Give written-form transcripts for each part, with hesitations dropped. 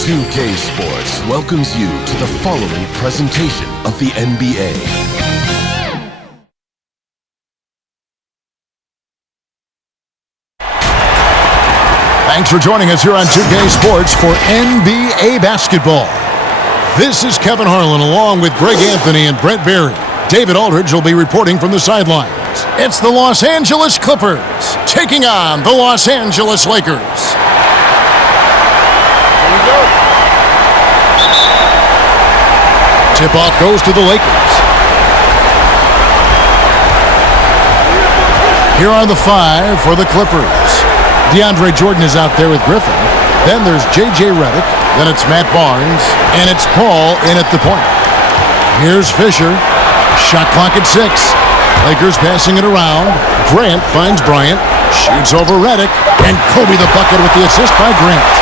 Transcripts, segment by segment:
2K Sports welcomes you to the following presentation of the NBA. Thanks for joining us here on 2K Sports for NBA basketball. This is Kevin Harlan along with Greg Anthony and Brett Berry. David Aldridge will be reporting from the sidelines. It's the Los Angeles Clippers taking on the Los Angeles Lakers. Tip-off goes to the Lakers. Here are the five for the Clippers. DeAndre Jordan is out there with Griffin. Then there's J.J. Redick. Then it's Matt Barnes. And it's Paul in at the point. Here's Fisher. Shot clock at 6. Lakers passing it around. Grant finds Bryant. Shoots over Redick. And Kobe the bucket with the assist by Grant.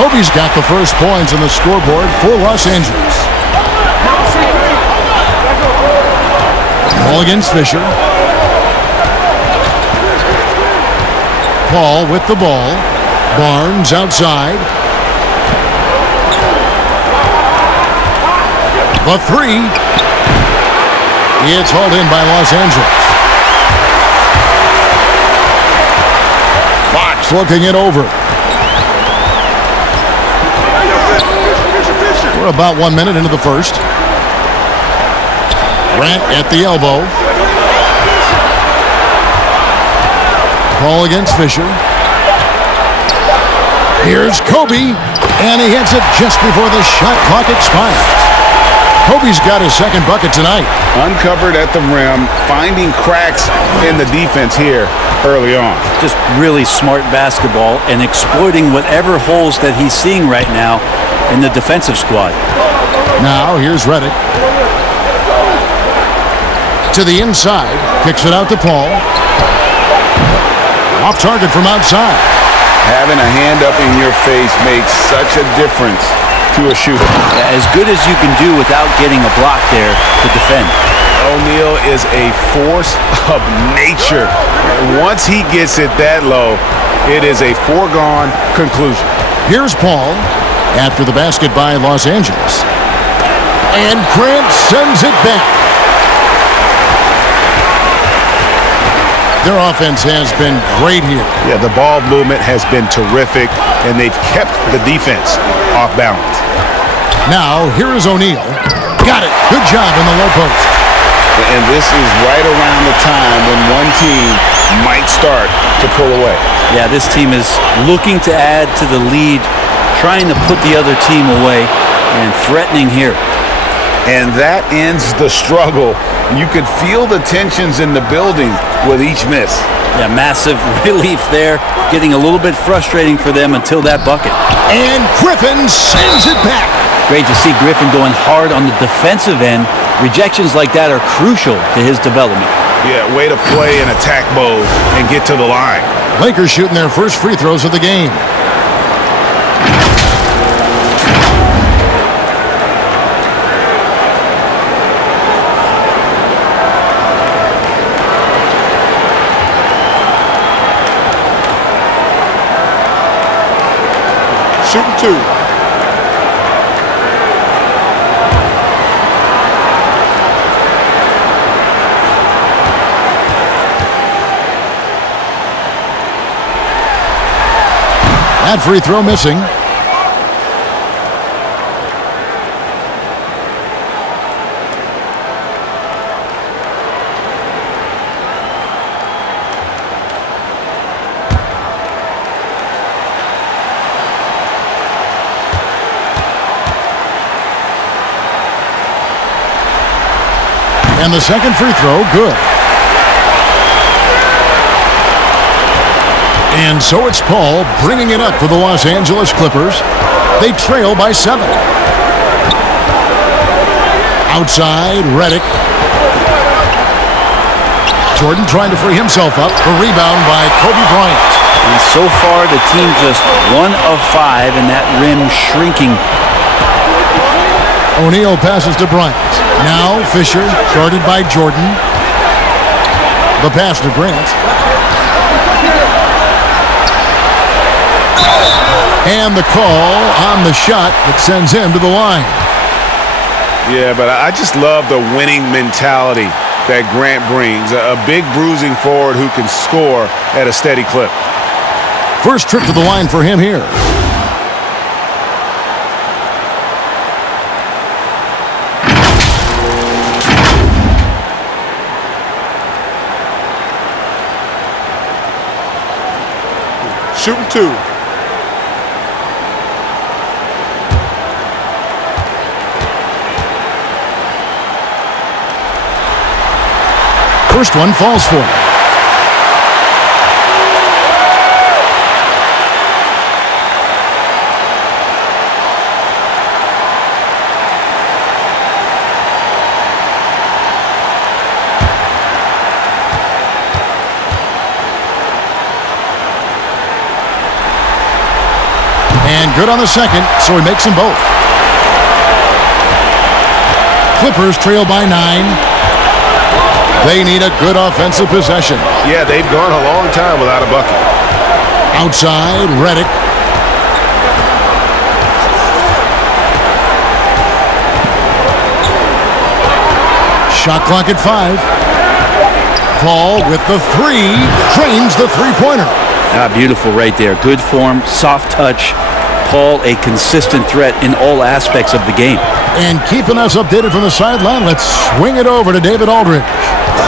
Kobe's got the first points on the scoreboard for Los Angeles. Ball against Fisher. Paul with the ball. Barnes outside. The three. It's hauled in by Los Angeles. Fox looking it over. We're about 1 minute into the first. Grant at the elbow. Ball against Fisher. Here's Kobe, and he hits it just before the shot clock expires. Kobe's got his second bucket tonight. Uncovered at the rim, finding cracks in the defense here early on. Just really smart basketball and exploiting whatever holes that he's seeing right now in the defensive squad. Now here's Redick. To the inside, kicks it out to Paul. Off target from outside. Having a hand up in your face makes such a difference to a shooter. As good as you can do without getting a block there to defend. O'Neal is a force of nature. Once he gets it that low, it is a foregone conclusion. Here's Paul after the basket by Los Angeles. And Grant sends it back. Their offense has been great here. Yeah, the ball movement has been terrific, and they've kept the defense off balance. Now, here is O'Neal. Got it. Good job in the low post. And this is right around the time when one team might start to pull away. Yeah, this team is looking to add to the lead, trying to put the other team away, and threatening here. And that ends the struggle. You could feel the tensions in the building with each miss. Yeah, massive relief there. Getting a little bit frustrating for them until that bucket. And Griffin sends it back. Great to see Griffin going hard on the defensive end. Rejections like that are crucial to his development. Yeah, way to play in attack mode and get to the line. Lakers shooting their first free throws of the game. Shooting two. That free throw missing. And the second free throw, good. And so it's Paul bringing it up for the Los Angeles Clippers. They trail by 7. Outside, Redick. Jordan trying to free himself up. The rebound by Kobe Bryant. And so far, the team just 1 of 5, and that rim shrinking. O'Neal passes to Bryant. Now Fisher, guarded by Jordan. The pass to Grant. And the call on the shot that sends him to the line. Yeah, but I just love the winning mentality that Grant brings. A big bruising forward who can score at a steady clip. First trip to the line for him here. Shooting two. First one falls for him. And good on the second, so he makes them both. Clippers trail by 9. They need a good offensive possession. Yeah, they've gone a long time without a bucket. Outside, Redick. Shot clock at 5. Paul with the 3. Drains the three-pointer. Beautiful right there. Good form, soft touch. Paul, a consistent threat in all aspects of the game. And keeping us updated from the sideline, let's swing it over to David Aldridge.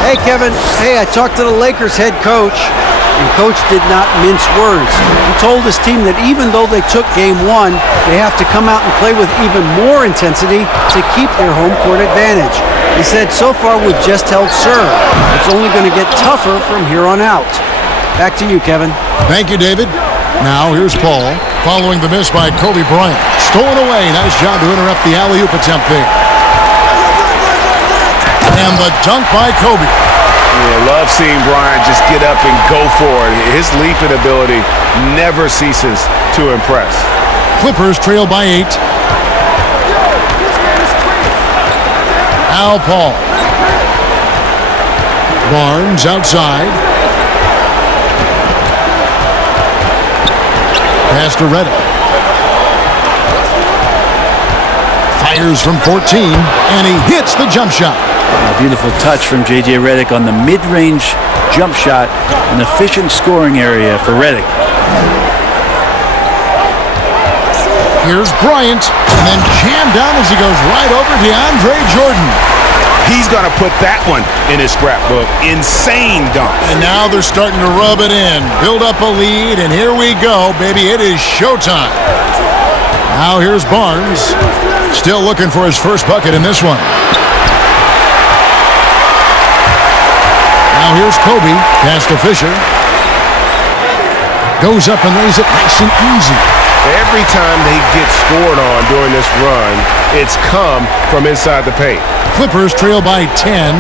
Hey, Kevin. Hey, I talked to the Lakers head coach, and Coach did not mince words. He told his team that even though they took Game 1, they have to come out and play with even more intensity to keep their home court advantage. He said, so far we've just held serve. It's only going to get tougher from here on out. Back to you, Kevin. Thank you, David. Now here's Paul, following the miss by Kobe Bryant. Stolen away. Nice job to interrupt the alley-oop attempt there. And the dunk by Kobe. Yeah, love seeing Bryant just get up and go for it. His leaping ability never ceases to impress. Clippers trail by 8. Al Paul. Barnes outside. Pass to Redick. Fires from 14, and he hits the jump shot. A beautiful touch from J.J. Redick on the mid-range jump shot. An efficient scoring area for Redick. Here's Bryant, and then jammed down as he goes right over DeAndre Jordan. He's going to put that one in his scrapbook. Insane dunk. And now they're starting to rub it in, build up a lead, and here we go, baby. It is showtime. Now here's Barnes, still looking for his first bucket in this one. Now here's Kobe, pass to Fisher. Goes up and lays it nice and easy. Every time they get scored on during this run, it's come from inside the paint. Clippers trail by 10.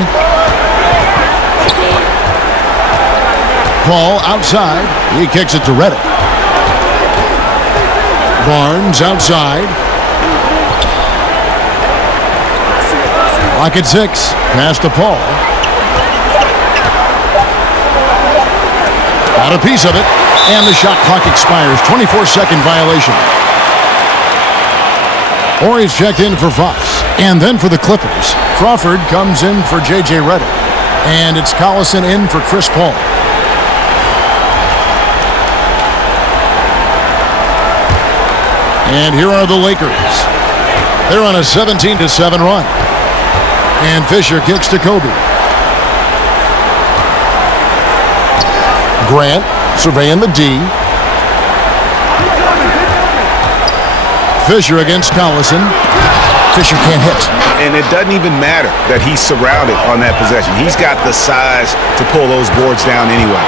Paul outside. He kicks it to Redick. Barnes outside. Clock at 6. Pass to Paul. Got a piece of it. And the shot clock expires. 24-second violation. Horry's checked in for Fox. And then for the Clippers, Crawford comes in for J.J. Redick. And it's Collison in for Chris Paul. And here are the Lakers. They're on a 17-7 run. And Fisher kicks to Kobe. Grant surveying the D. Fisher against Collison. Fisher can't hit. And it doesn't even matter that he's surrounded on that possession. He's got the size to pull those boards down anyway.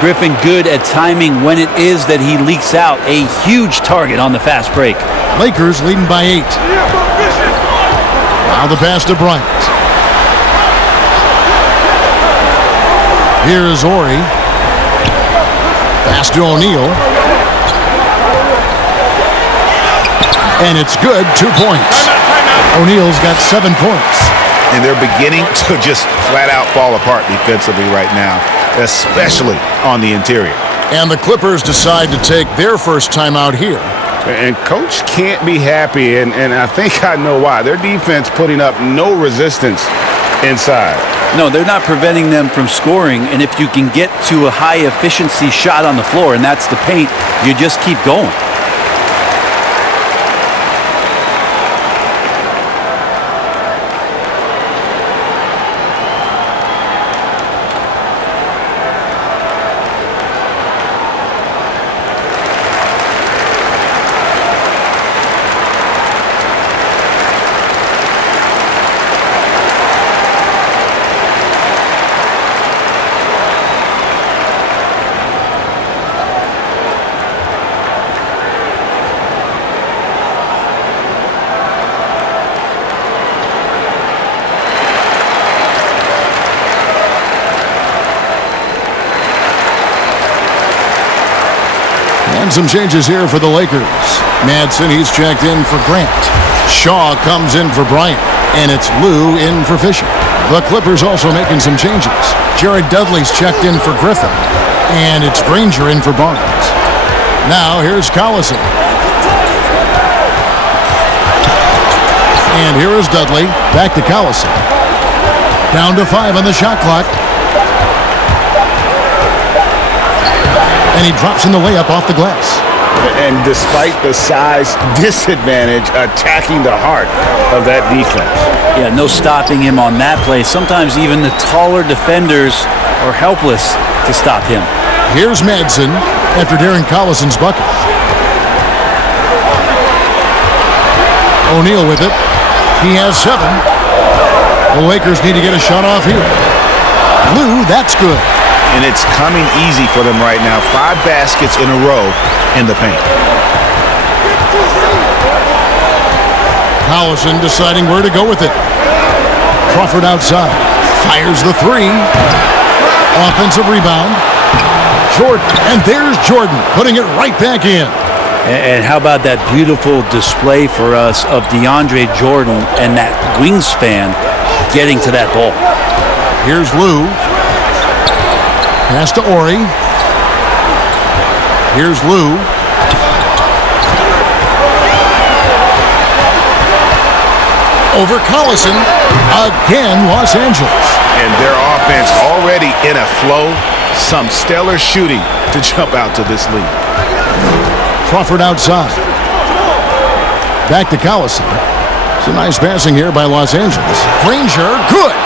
Griffin good at timing when it is that he leaks out. A huge target on the fast break. Lakers leading by 8. Now the pass to Bryant. Here's Horry. Pass to O'Neal. And it's good. 2 points. O'Neal's got 7 points. And they're beginning to just flat out fall apart defensively right now, especially on the interior. And the Clippers decide to take their first timeout here. And Coach can't be happy, and I think I know why. Their defense putting up no resistance inside. No, they're not preventing them from scoring, and if you can get to a high-efficiency shot on the floor, and that's the paint, you just keep going. And some changes here for the Lakers. Madsen, he's checked in for Grant. Shaw comes in for Bryant. And it's Lou in for Fisher. The Clippers also making some changes. Jared Dudley's checked in for Griffin. And it's Granger in for Barnes. Now here's Collison. And here is Dudley. Back to Collison. Down to 5 on the shot clock. And he drops in the layup off the glass. And despite the size disadvantage, attacking the heart of that defense. Yeah, no stopping him on that play. Sometimes even the taller defenders are helpless to stop him. Here's Madsen after Darren Collison's bucket. O'Neal with it. He has 7. The Lakers need to get a shot off here. Lou, that's good. And it's coming easy for them right now. 5 baskets in a row in the paint. Collison deciding where to go with it. Crawford outside. Fires the 3. Offensive rebound. Jordan. And there's Jordan putting it right back in. And how about that beautiful display for us of DeAndre Jordan and that wingspan getting to that ball. Here's Lou. Pass to Ori. Here's Lou. Over Collison. Again, Los Angeles. And their offense already in a flow. Some stellar shooting to jump out to this lead. Crawford outside. Back to Collison. It's a nice passing here by Los Angeles. Granger, good.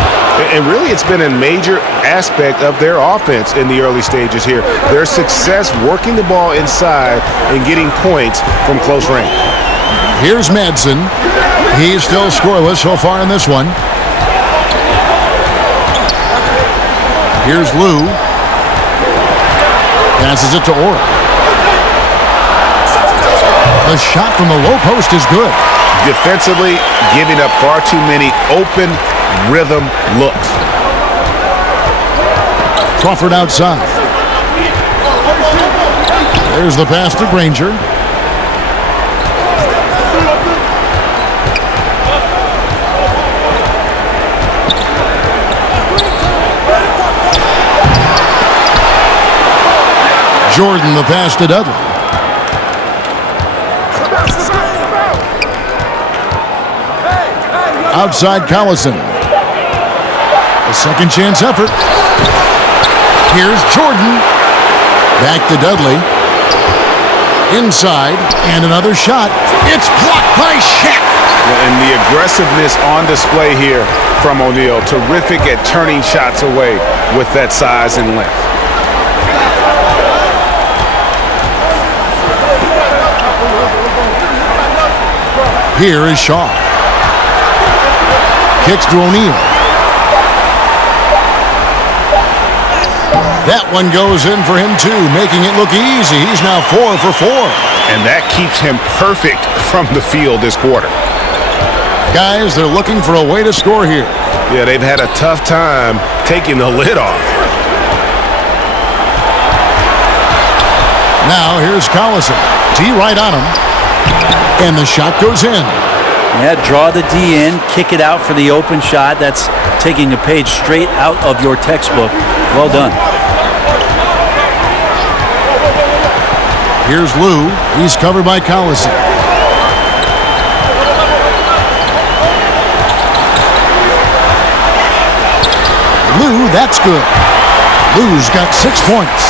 And really, it's been a major aspect of their offense in the early stages here. Their success working the ball inside and getting points from close range. Here's Madsen. He's still scoreless so far in this one. Here's Lou. Passes it to Ori. The shot from the low post is good. Defensively, giving up far too many open rhythm looks. Crawford outside. There's the pass to Granger. Jordan the pass to Dudley. Outside Collison. A second chance effort. Here's Jordan. Back to Dudley. Inside. And another shot. It's blocked by Shaq. And the aggressiveness on display here from O'Neal. Terrific at turning shots away with that size and length. Here is Shaw. Kicks to O'Neal. That one goes in for him too, making it look easy. He's now 4 for 4. And that keeps him perfect from the field this quarter. Guys, they're looking for a way to score here. Yeah, they've had a tough time taking the lid off. Now here's Collison. D right on him. And the shot goes in. Yeah, draw the D in, kick it out for the open shot. That's taking a page straight out of your textbook. Well done. Here's Lou. He's covered by Collison. Lou, that's good. Lou's got 6 points.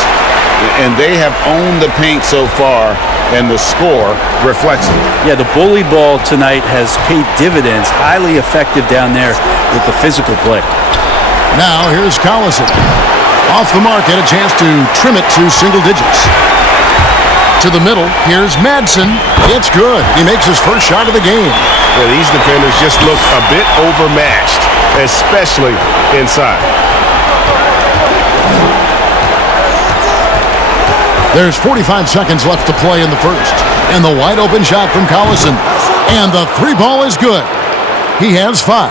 And they have owned the paint so far, and the score reflects it. Yeah, the bully ball tonight has paid dividends. Highly effective down there with the physical play. Now here's Collison. Off the mark, had a chance to trim it to single digits. To the middle, here's Madsen. It's good. He makes his first shot of the game. Yeah, these defenders just look a bit overmatched, especially inside. There's 45 seconds left to play in the first. And the wide open shot from Collison. And the three ball is good. He has 5.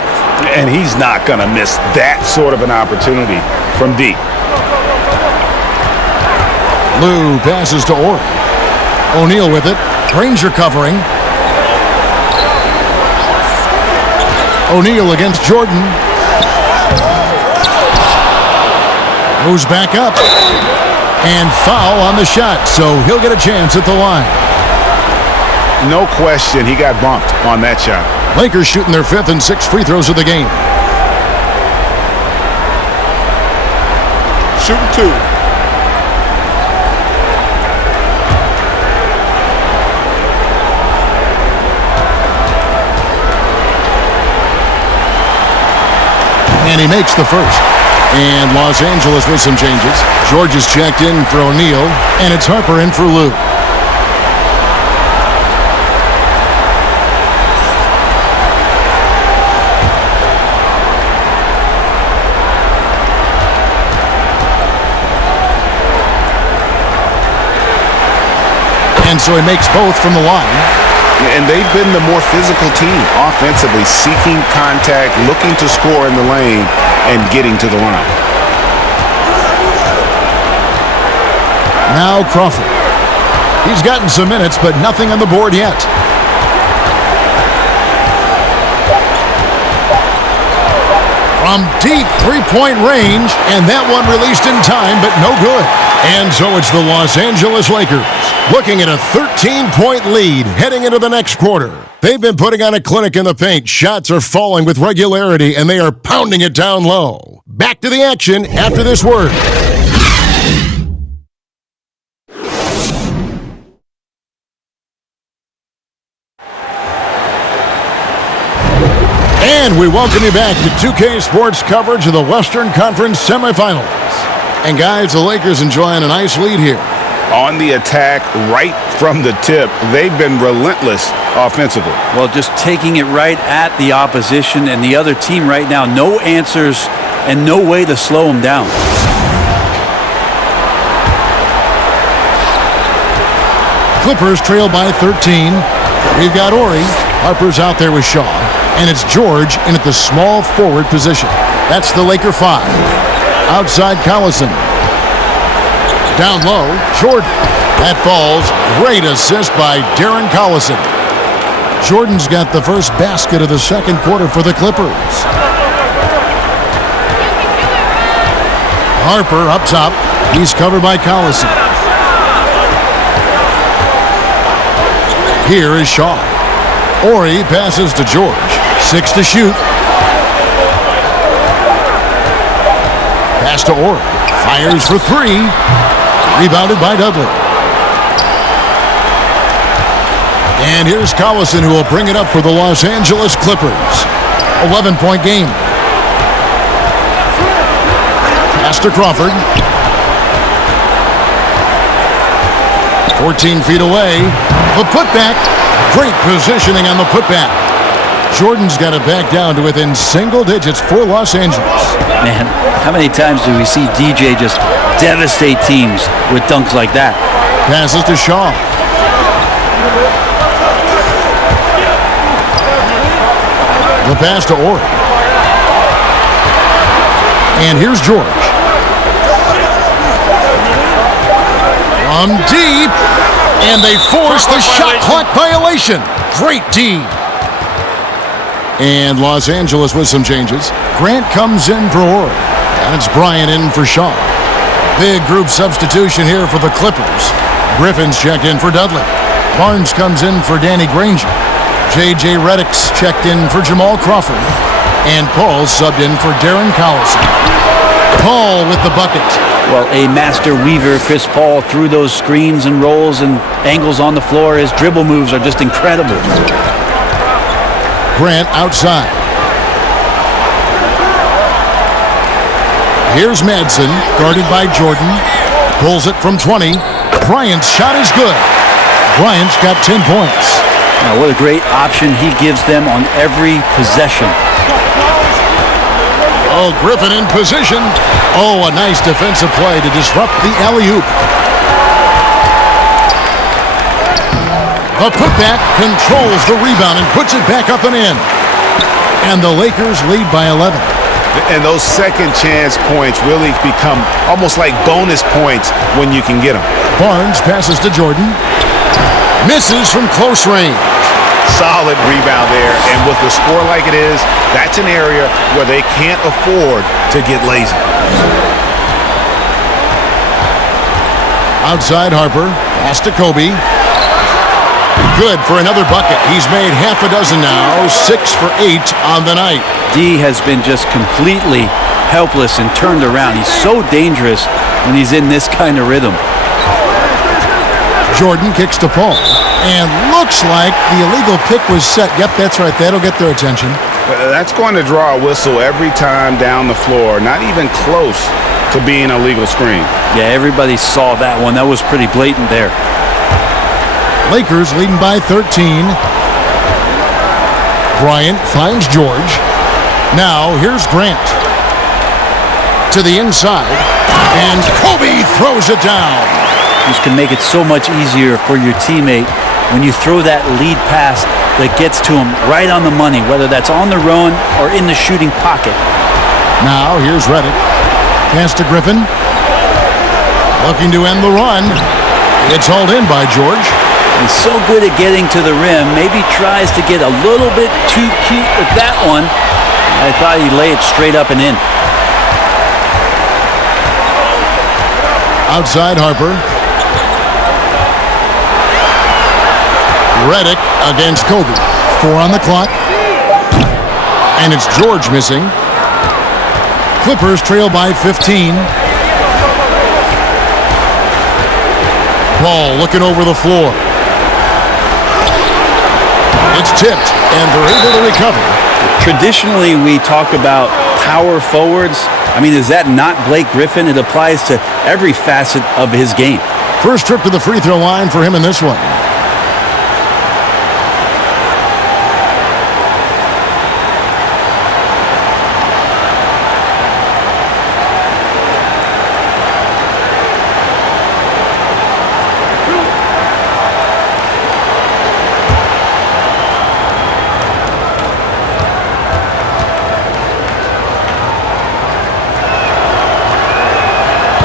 And he's not going to miss that sort of an opportunity from deep. Lou passes to Orr. O'Neal with it. Granger covering. O'Neal against Jordan. Goes back up. And foul on the shot, so he'll get a chance at the line. No question, he got bumped on that shot. Lakers shooting their 5th and 6th free throws of the game. Shooting 2. And he makes the first. And Los Angeles with some changes. George is checked in for O'Neal, and it's Harper in for Lou. And so he makes both from the line. And they've been the more physical team offensively, seeking contact, looking to score in the lane, and getting to the line. Now Crawford. He's gotten some minutes, but nothing on the board yet. From deep three-point range, and that one released in time, but no good. And so it's the Los Angeles Lakers looking at a 13-point lead heading into the next quarter. They've been putting on a clinic in the paint. Shots are falling with regularity, and they are pounding it down low. Back to the action after this word. And we welcome you back to 2K Sports coverage of the Western Conference semifinals. And guys, the Lakers enjoying a nice lead here. On the attack right from the tip, they've been relentless offensively. Well, just taking it right at the opposition and the other team right now. No answers and no way to slow them down. Clippers trail by 13. We've got Ori. Harper's out there with Shaw. And it's George in at the small forward position. That's the Laker 5. Outside Collison. Down low, Jordan. That falls. Great assist by Darren Collison. Jordan's got the first basket of the second quarter for the Clippers. Harper up top. He's covered by Collison. Here is Shaw. Ori passes to George. 6 to shoot. Pass to Ori. Fires for 3. Rebounded by Dudley. And here's Collison, who will bring it up for the Los Angeles Clippers. 11-point game. Pass to Crawford. 14 feet away. The putback. Great positioning on the putback. Jordan's got it back down to within single digits for Los Angeles. Man, how many times do we see DJ just devastate teams with dunks like that? Passes to Shaw. The pass to Ori. And here's George. From deep. And they force the shot clock violation. Great D. And Los Angeles with some changes. Grant comes in for Ori. And it's Bryant in for Shaw. Big group substitution here for the Clippers. Griffin's checked in for Dudley. Barnes comes in for Danny Granger. J.J. Redick's checked in for Jamal Crawford. And Paul's subbed in for Darren Collison. Paul with the bucket. Well, a master weaver, Chris Paul, through those screens and rolls and angles on the floor. His dribble moves are just incredible. Grant outside. Here's Madsen, guarded by Jordan. Pulls it from 20. Bryant's shot is good. Bryant's got 10 points. Now, what a great option he gives them on every possession. Oh, Griffin in position. Oh, a nice defensive play to disrupt the alley-oop. The putback controls the rebound and puts it back up and in. And the Lakers lead by 11. And those second chance points really become almost like bonus points when you can get them. Barnes passes to Jordan. Misses from close range. Solid rebound there. And with the score like it is, that's an area where they can't afford to get lazy. Outside Harper. Pass to Kobe. Good for another bucket. He's made half a dozen now. 6 for 8 on the night. D has been just completely helpless and turned around. He's so dangerous when he's in this kind of rhythm. Jordan kicks to Paul. And looks like the illegal pick was set. Yep, that's right. That'll get their attention. That's going to draw a whistle every time down the floor. Not even close to being a legal screen. Yeah, everybody saw that one. That was pretty blatant there. Lakers leading by 13. Bryant finds George. Now here's Grant. To the inside. And Kobe throws it down. This can make it so much easier for your teammate when you throw that lead pass that gets to him right on the money, whether that's on the run or in the shooting pocket. Now here's Redick. Pass to Griffin. Looking to end the run. It's hauled in by George. He's so good at getting to the rim. Maybe tries to get a little bit too cute with that one. I thought he'd lay it straight up and in. Outside Harper. Redick against Kobe. 4 on the clock. And it's George missing. Clippers trail by 15. Paul looking over the floor. It's tipped, and they're able to recover. Traditionally, we talk about power forwards. I mean, is that not Blake Griffin? It applies to every facet of his game. First trip to the free throw line for him in this one.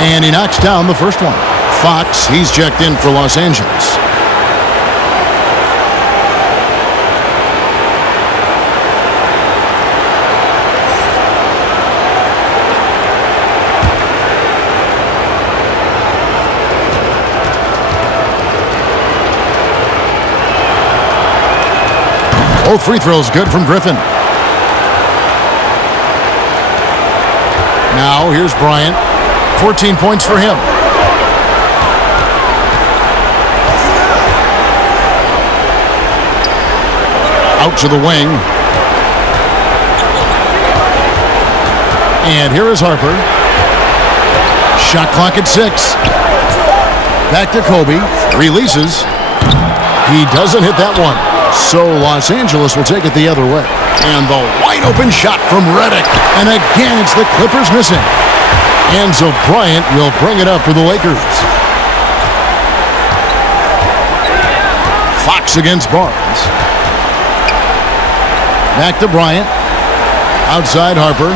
And he knocks down the first one. Fox, he's checked in for Los Angeles. Both free throws good from Griffin. Now here's Bryant. 14 points for him. Out to the wing. And here is Harper. Shot clock at 6. Back to Kobe. Releases. He doesn't hit that one. So Los Angeles will take it the other way. And the wide open shot from Redick. And again, it's the Clippers missing. And so Bryant will bring it up for the Lakers. Fox against Barnes. Back to Bryant. Outside Harper.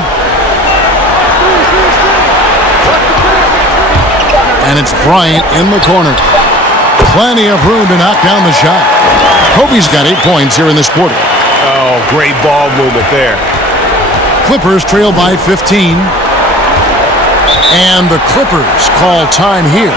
And it's Bryant in the corner. Plenty of room to knock down the shot. Kobe's got 8 points here in this quarter. Oh, great ball movement there. Clippers trail by 15. And the Clippers call time here.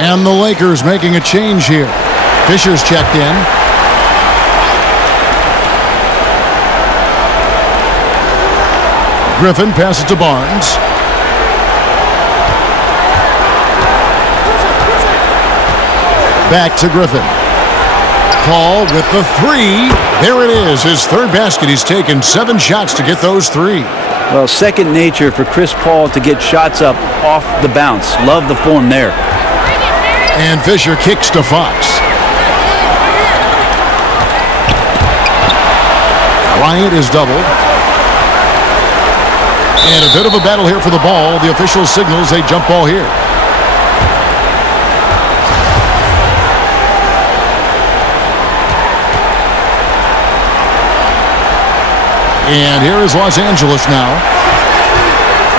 And the Lakers making a change here. Fisher's checked in. Griffin passes to Barnes. Back to Griffin. Paul with the three. There it is, his third basket. He's taken 7 shots to get those 3. Well, second nature for Chris Paul to get shots up off the bounce. Love the form there. And Fisher kicks to Fox. Bryant is doubled. And a bit of a battle here for the ball. The official signals a jump ball here. And here is Los Angeles now.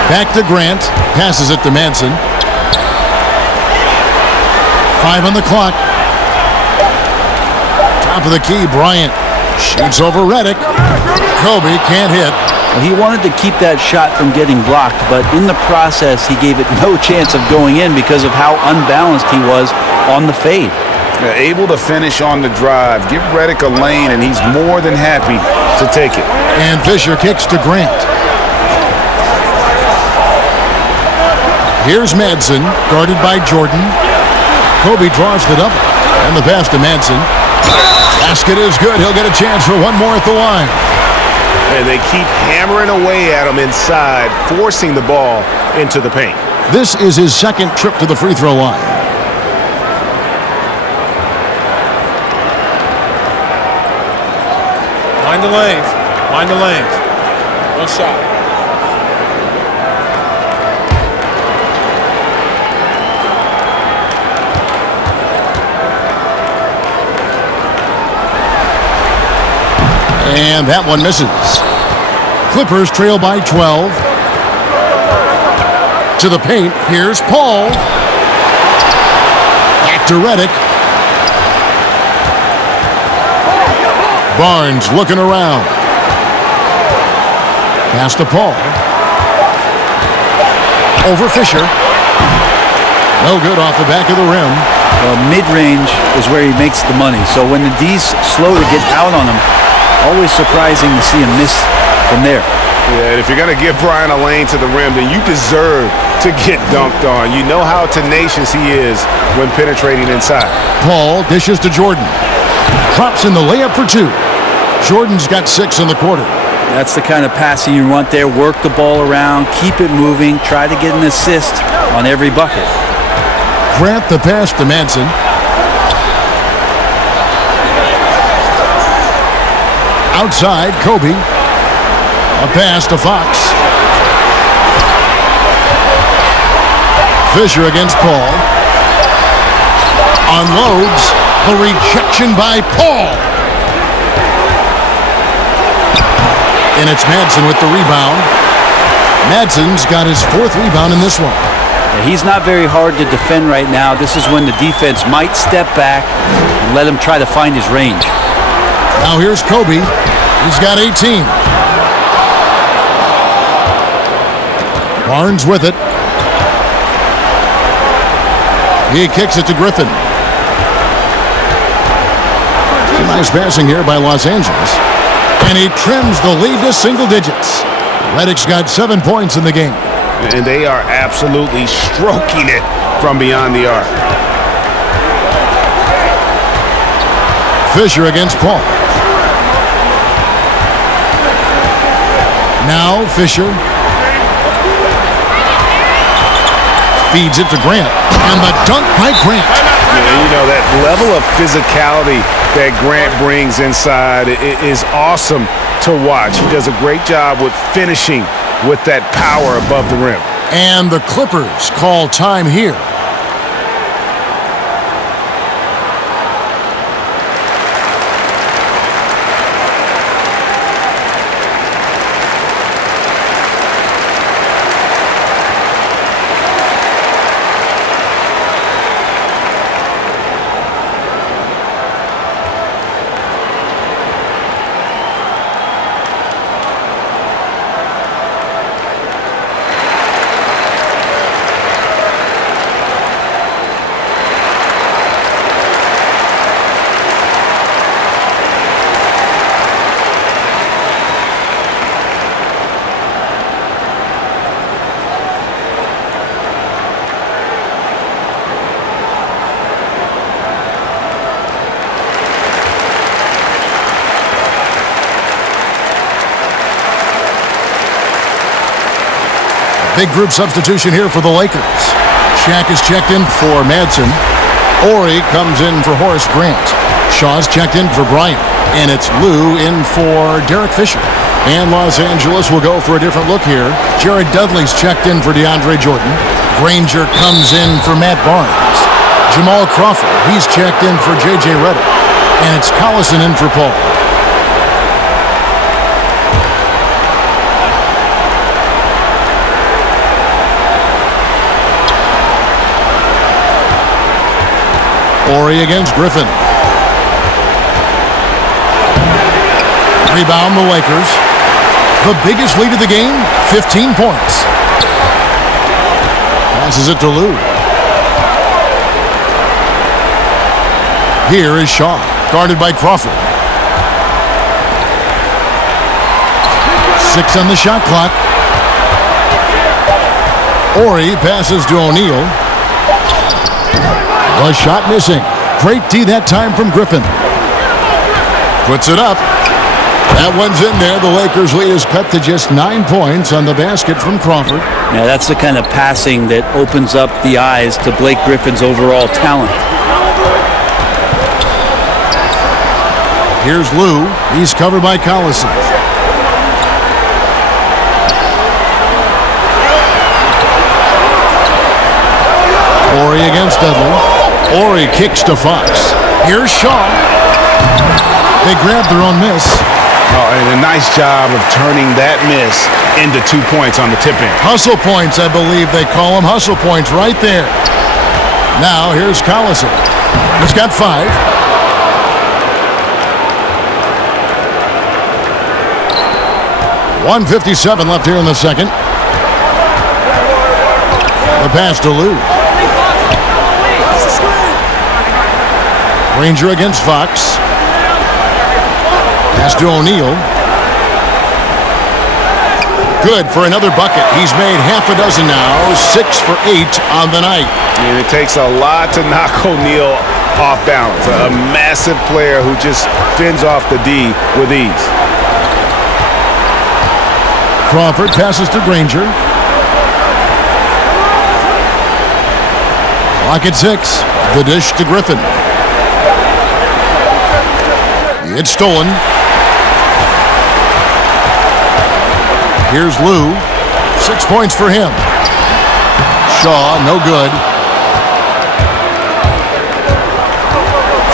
Back to Grant. Passes it to Manson. 5 on the clock. Top of the key, Bryant. Shoots over Redick. Kobe can't hit. Well, he wanted to keep that shot from getting blocked, but in the process, he gave it no chance of going in because of how unbalanced he was on the fade. Able to finish on the drive. Give Redick a lane, and he's more than happy to take it. And Fisher kicks to Grant. Here's Madsen, guarded by Jordan. Kobe draws the double. And the pass to Madsen. Basket is good. He'll get a chance for one more at the line. And they keep hammering away at him inside, forcing the ball into the paint. This is his second trip to the free throw line. Mind the lanes. Mind the lanes. One shot. And that one misses. Clippers trail by 12. To the paint. Here's Paul. Back to Redick. Barnes looking around. Pass to Paul. Over Fisher. No good off the back of the rim. Well, mid-range is where he makes the money. So when the D's slow to get out on him, always surprising to see him miss from there. Yeah, and if you're going to give Brian a lane to the rim, then you deserve to get dunked on. You know how tenacious he is when penetrating inside. Paul dishes to Jordan. Drops in the layup for 2. Jordan's got 6 in the quarter. That's the kind of passing you want there. Work the ball around, keep it moving, try to get an assist on every bucket. Grant the pass to Manson. Outside, Kobe. A pass to Fox. Fisher against Paul. Unloads. The rejection by Paul. And it's Madsen with the rebound. Madsen's got his 4th rebound in this one. He's not very hard to defend right now. This is when the defense might step back and let him try to find his range. Now here's Kobe. He's got 18. Barnes with it. He kicks it to Griffin. Some nice passing here by Los Angeles. And he trims the lead to single digits. Redick's got 7 points in the game. And they are absolutely stroking it from beyond the arc. Fisher against Paul. Now Fisher feeds it to Grant. And the dunk by Grant. You know, that level of physicality that Grant brings inside is awesome to watch. He does a great job with finishing with that power above the rim. And the Clippers call time here. Big group substitution here for the Lakers. Shaq is checked in for Madsen. Ori comes in for Horace Grant. Shaw's checked in for Bryant. And it's Lou in for Derek Fisher. And Los Angeles will go for a different look here. Jared Dudley's checked in for DeAndre Jordan. Granger comes in for Matt Barnes. Jamal Crawford, he's checked in for J.J. Redick. And it's Collison in for Paul. Ori against Griffin. Rebound the Lakers. The biggest lead of the game, 15 points. Passes it to Lou. Here is Shaw, guarded by Crawford. 6 on the shot clock. Ori passes to O'Neal. A shot missing. Great D that time from Griffin. Puts it up. That one's in there. The Lakers' lead is cut to just 9 points on the basket from Crawford. Yeah, that's the kind of passing that opens up the eyes to Blake Griffin's overall talent. Here's Lou. He's covered by Collison. Ori against Dudley. Ori kicks to Fox. Here's Shaw. They grab their own miss. Oh, and a nice job of turning that miss into 2 points on the tip-in. Hustle points, I believe they call them. Hustle points right there. Now, here's Collison. He's got 5. .157 left here in the second. The pass to Lou. Granger against Fox. Pass to O'Neal. Good for another bucket. He's made half a dozen now. 6 for 8 on the night. And it takes a lot to knock O'Neal off balance. A massive player who just fends off the D with ease. Crawford passes to Granger. Clock at 6. The dish to Griffin. It's stolen. Here's Lou. 6 points for him. Shaw, no good.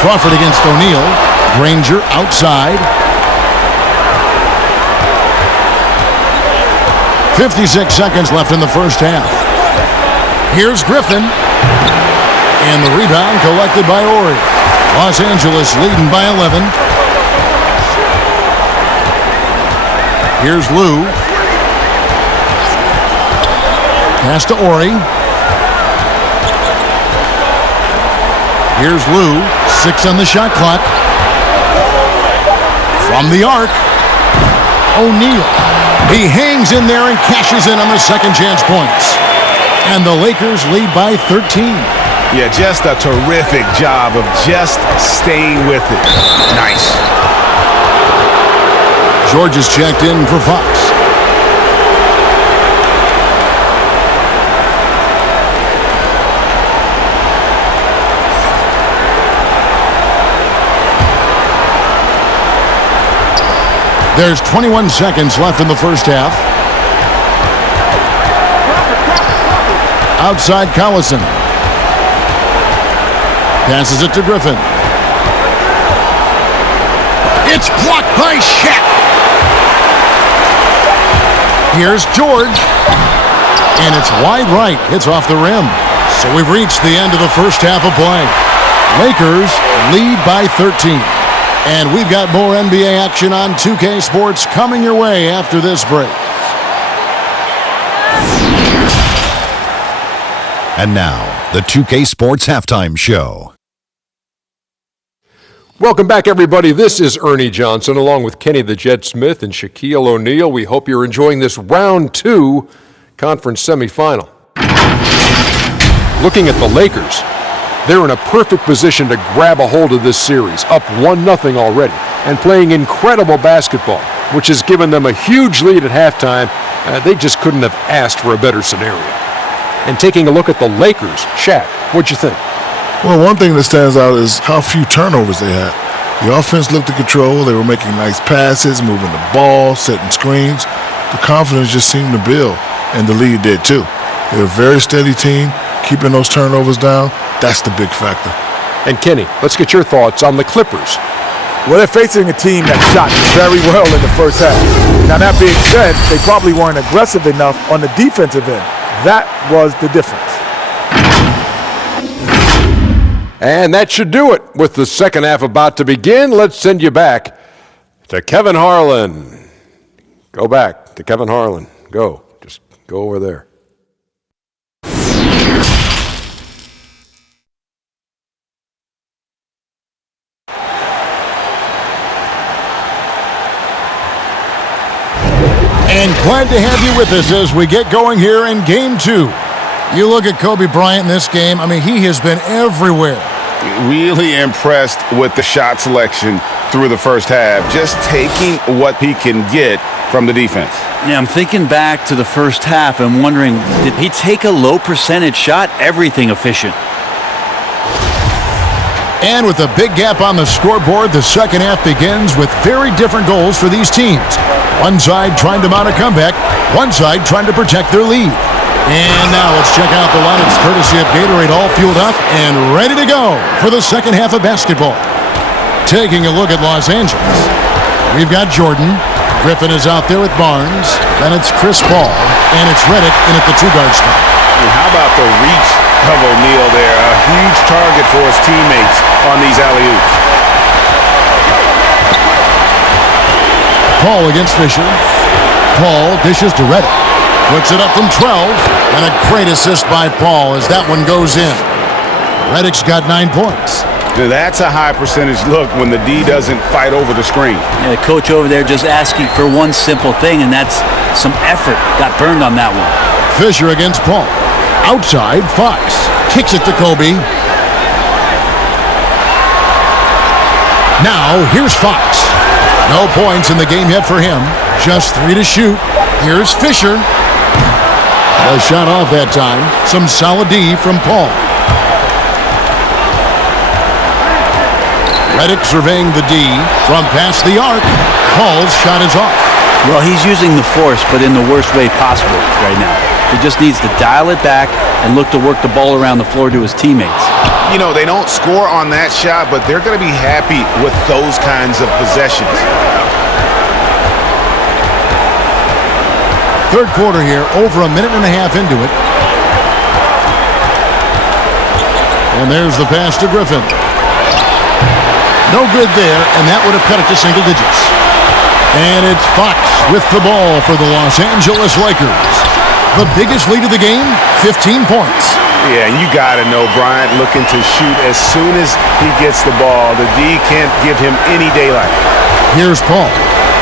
Crawford against O'Neal. Granger outside. 56 seconds left in the first half. Here's Griffin. And the rebound collected by Ori. Los Angeles leading by 11. Here's Lou. Pass to Ori. Here's Lou. 6 on the shot clock. From the arc. O'Neal. He hangs in there and cashes in on the second chance points. And the Lakers lead by 13. Yeah, just a terrific job of just staying with it. Nice. George is checked in for Fox. There's 21 seconds left in the first half. Outside Collison. Passes it to Griffin. It's blocked by Shaq. Here's George. And it's wide right. It's off the rim. So we've reached the end of the first half of play. Lakers lead by 13. And we've got more NBA action on 2K Sports coming your way after this break. And now, the 2K Sports Halftime Show. Welcome back, everybody. This is Ernie Johnson, along with Kenny the Jet Smith and Shaquille O'Neal. We hope you're enjoying this Round 2 conference semifinal. Looking at the Lakers, they're in a perfect position to grab a hold of this series, up 1-0 already, and playing incredible basketball. which has given them a huge lead at halftime. They just couldn't have asked for a better scenario. And taking a look at the Lakers, Shaq, what'd you think? Well, one thing that stands out is how few turnovers they had. The offense looked in control. They were making nice passes, moving the ball, setting screens. The confidence just seemed to build, and the lead did too. They're a very steady team, keeping those turnovers down. That's the big factor. And Kenny, let's get your thoughts on the Clippers. Well, they're facing a team that shot very well in the first half. Now, that being said, they probably weren't aggressive enough on the defensive end. That was the difference. And that should do it. With the second half about to begin, let's send you back to Kevin Harlan. Go back to Kevin Harlan. Go. Just go over there. And glad to have you with us as we get going here in Game 2. You look at Kobe Bryant in this game, I mean, he has been everywhere. Really impressed with the shot selection through the first half, just taking what he can get from the defense. Yeah, I'm thinking back to the first half and wondering, did he take a low percentage shot? Everything efficient. And with a big gap on the scoreboard, the second half begins with very different goals for these teams. One side trying to mount a comeback, one side trying to protect their lead. And now let's check out the line. It's courtesy of Gatorade, all fueled up and ready to go for the second half of basketball. Taking a look at Los Angeles, we've got Jordan. Griffin is out there with Barnes. Then it's Chris Paul, and it's Redick in at the two-guard spot. And how about the reach of O'Neal there? A huge target for his teammates on these alley-oops. Paul against Fisher. Paul dishes to Redick. Puts it up from 12, and a great assist by Paul as that one goes in. Redick's got 9 points. Now that's a high percentage look when the D doesn't fight over the screen. Yeah, the coach over there just asking for one simple thing, and that's some effort. Got burned on that one. Fisher against Paul. Outside, Fox kicks it to Kobe. Now, here's Fox. No points in the game yet for him. Just 3 to shoot. Here's Fisher. A shot off that time. Some solid D from Paul. Redick surveying the D from past the arc. Paul's shot is off. Well, he's using the force, but in the worst way possible right now. He just needs to dial it back and look to work the ball around the floor to his teammates. You know, they don't score on that shot, but they're going to be happy with those kinds of possessions. Third quarter here, over a minute and a half into it. And there's the pass to Griffin. No good there, and that would have cut it to single digits. And it's Fox with the ball for the Los Angeles Lakers. The biggest lead of the game, 15 points. Yeah, and you got to know Bryant looking to shoot as soon as he gets the ball. The D can't give him any daylight. Here's Paul.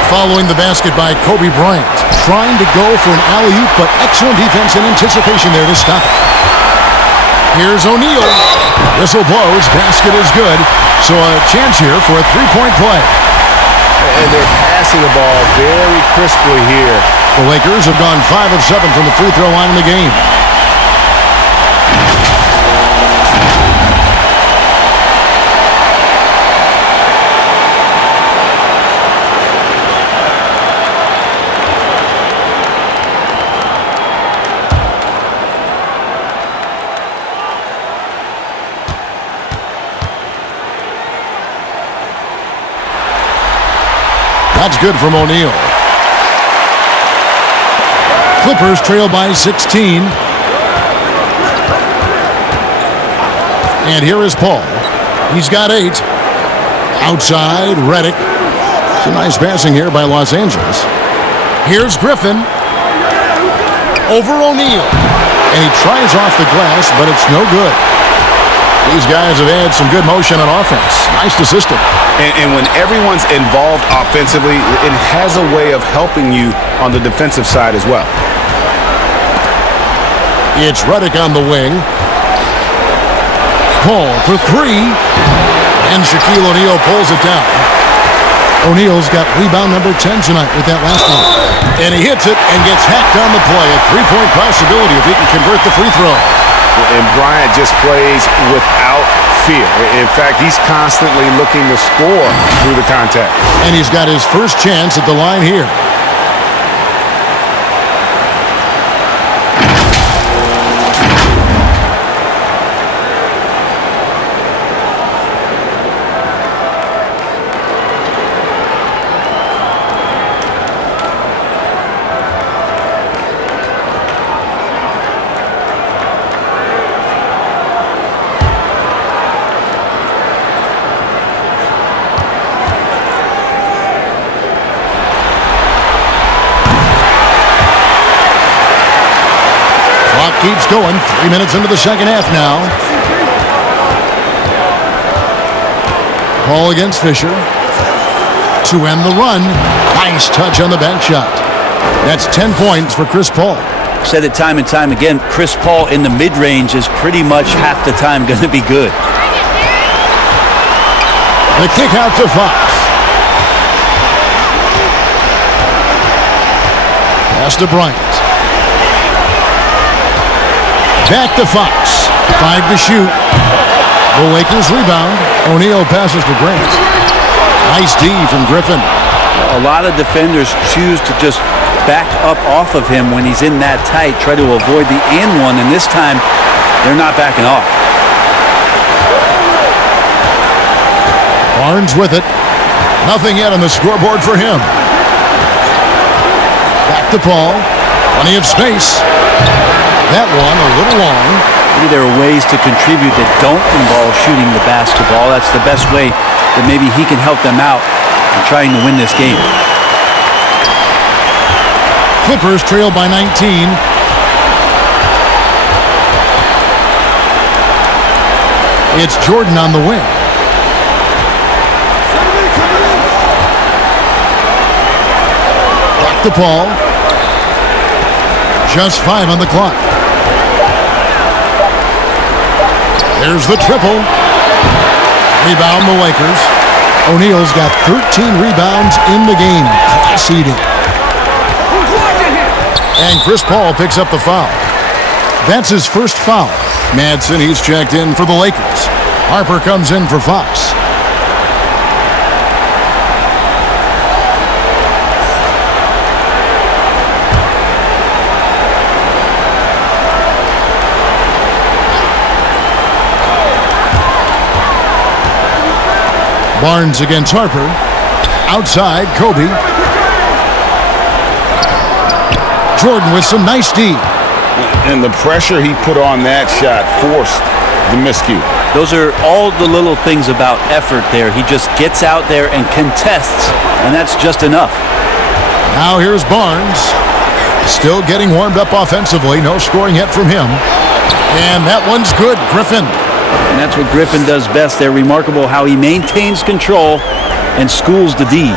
Following the basket by Kobe Bryant. Trying to go for an alley-oop, but excellent defense and anticipation there to stop it. Here's O'Neal. Whistle blows. Basket is good. So a chance here for a three-point play. And they're passing the ball very crisply here. The Lakers have gone 5 of 7 from the free throw line in the game. That's good from O'Neal. Clippers trail by 16. And here is Paul. He's got 8. Outside, Redick. Some nice passing here by Los Angeles. Here's Griffin. Over O'Neal. And he tries off the glass, but it's no good. These guys have had some good motion on offense. Nice to system. And when everyone's involved offensively, it has a way of helping you on the defensive side as well. It's Redick on the wing. Paul for 3. And Shaquille O'Neal pulls it down. O'Neal's got rebound number 10 tonight with that last one. And he hits it and gets hacked on the play. A three-point possibility if he can convert the free throw. And Bryant just plays without fear. In fact, he's constantly looking to score through the contact. And he's got his first chance at the line here. Keeps going. 3 minutes into the second half now. Ball against Fisher. To end the run. Nice touch on the bank shot. That's 10 points for Chris Paul. Said it time and time again, Chris Paul in the mid-range is pretty much half the time going to be good. The kick out to Fox. Pass to Bryant. Back to Fox. 5 to shoot. The Lakers rebound. O'Neal passes to Grant. Nice D from Griffin. A lot of defenders choose to just back up off of him when he's in that tight, try to avoid the and one, and this time they're not backing off. Barnes with it. Nothing yet on the scoreboard for him. Back to Paul. Plenty of space. That one a little long. Maybe there are ways to contribute that don't involve shooting the basketball. That's the best way that maybe he can help them out in trying to win this game. Clippers trail by 19. It's Jordan on the wing. Back to Paul. Just 5 on the clock. There's the triple. Rebound the Lakers. O'Neal's got 13 rebounds in the game. Class eating. And Chris Paul picks up the foul. That's his first foul. Madsen, he's checked in for the Lakers. Harper comes in for Fox. Barnes against Harper. Outside, Kobe. Jordan with some nice D. And the pressure he put on that shot forced the miscue. Those are all the little things about effort there. He just gets out there and contests, and that's just enough. Now here's Barnes. Still getting warmed up offensively. No scoring yet from him. And that one's good. Griffin. And that's what Griffin does best. They're remarkable how he maintains control and schools the D.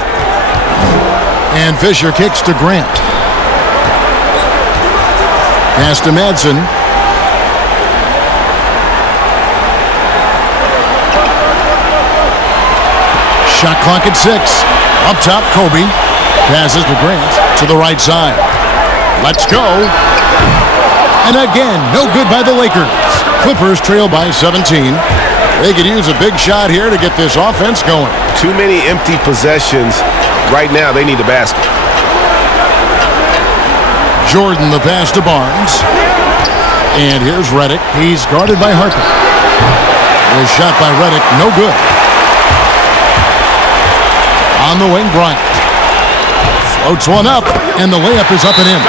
And Fisher kicks to Grant. Pass to Madsen. Shot clock at 6. Up top, Kobe. Passes to Grant to the right side. Let's go. And again, no good by the Lakers. Clippers trail by 17. They could use a big shot here to get this offense going. Too many empty possessions. Right now, they need a basket. Jordan the pass to Barnes. And here's Redick. He's guarded by Harper. The shot by Redick, no good. On the wing, Bryant. Floats one up, and the layup is up and in.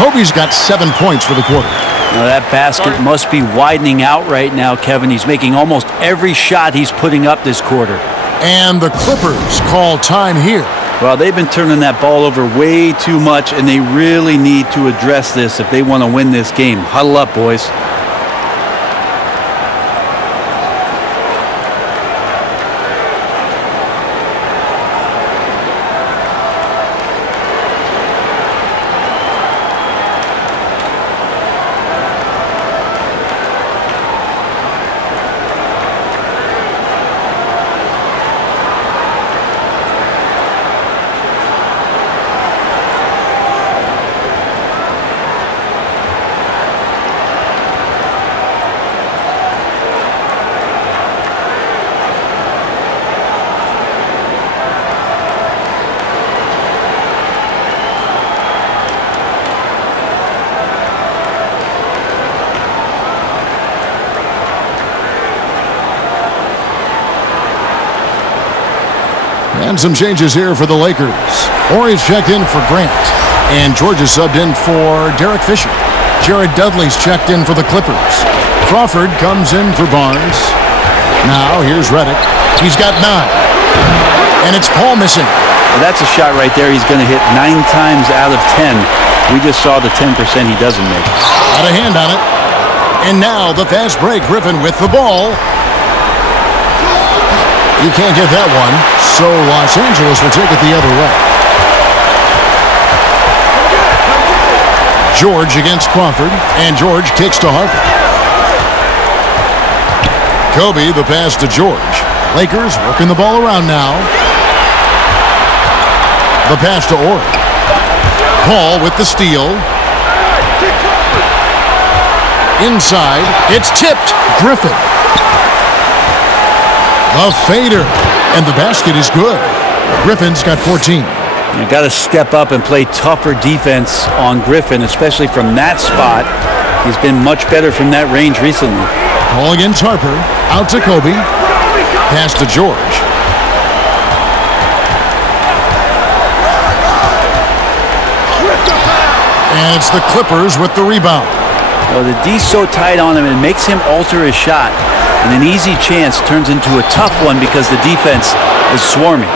Kobe's got 7 points for the quarter. Now that basket must be widening out right now, Kevin. He's making almost every shot he's putting up this quarter. And the Clippers call time here. Well, they've been turning that ball over way too much, and they really need to address this if they want to win this game. Huddle up, boys. And some changes here for the Lakers. Horry's checked in for Grant. And George is subbed in for Derek Fisher. Jared Dudley's checked in for the Clippers. Crawford comes in for Barnes. Now here's Redick. He's got 9. And it's Paul missing. Well, that's a shot right there he's going to hit 9 times out of 10. We just saw the 10% he doesn't make. Got a hand on it. And now the fast break. Griffin with the ball. You can't get that one. So Los Angeles will take it the other way. George against Crawford. And George kicks to Harper. Kobe, the pass to George. Lakers working the ball around now. The pass to Horry. Paul with the steal. Inside. It's tipped. Griffin. The fader. And the basket is good. Griffin's got 14. You got to step up and play tougher defense on Griffin, especially from that spot. He's been much better from that range recently. Ball against Harper. Out to Kobe. Pass to George. And it's the Clippers with the rebound. Well, the D's so tight on him, it makes him alter his shot. And an easy chance turns into a tough one because the defense is swarming.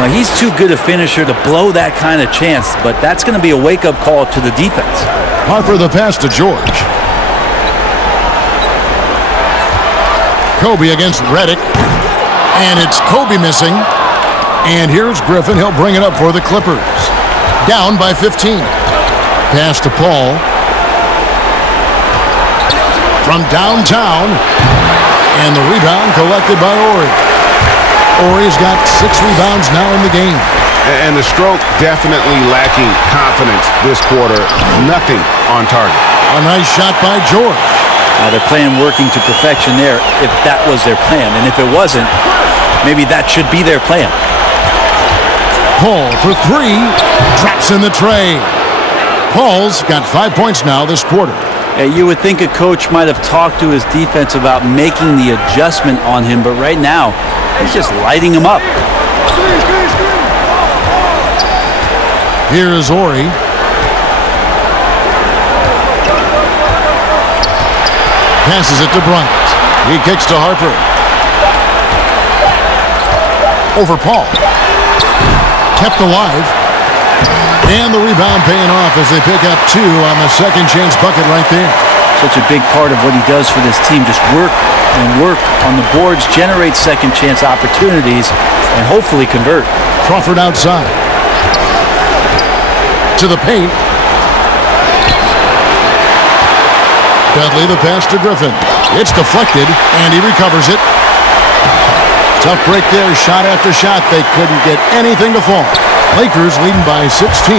Now, he's too good a finisher to blow that kind of chance, but that's going to be a wake-up call to the defense. Harper the pass to George. Kobe against Redick. And it's Kobe missing. And here's Griffin. He'll bring it up for the Clippers. Down by 15. Pass to Paul. From downtown. And the rebound collected by Horry. Horry's got 6 rebounds now in the game. And the stroke definitely lacking confidence this quarter. Nothing on target. A nice shot by George. Now they're playing working to perfection there if that was their plan. And if it wasn't, maybe that should be their plan. Paul for 3. Drops in the tray. Paul's got 5 points now this quarter. You would think a coach might have talked to his defense about making the adjustment on him, but right now, he's just lighting him up. Here is Horry. Passes it to Bryant. He kicks to Harper. Over Paul. Kept alive. And the rebound paying off as they pick up 2 on the second chance bucket right there. Such a big part of what he does for this team. Just work and work on the boards, generate second chance opportunities, and hopefully convert. Crawford outside. To the paint. Dudley the pass to Griffin. It's deflected, and he recovers it. Tough break there, shot after shot. They couldn't get anything to fall. Lakers leading by 16.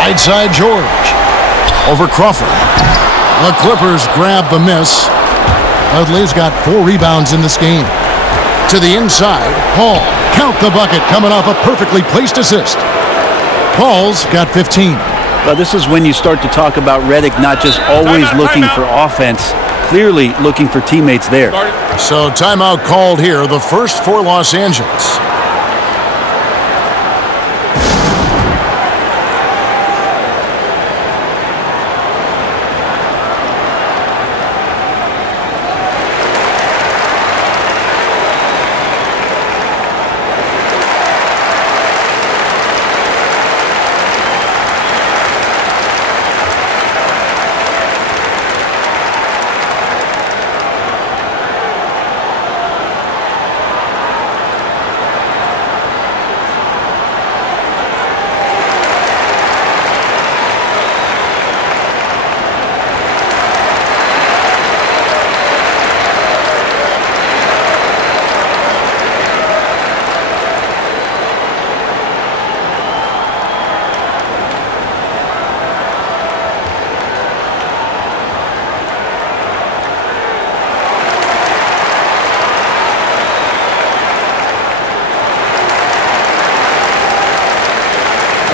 Right side George. Over Crawford. The Clippers grab the miss. Dudley's got 4 rebounds in this game. To the inside, Paul. Count the bucket coming off a perfectly placed assist. Paul's got 15. Well, this is when you start to talk about Redick not just always looking for offense, clearly looking for teammates there. So timeout called here, the first for Los Angeles.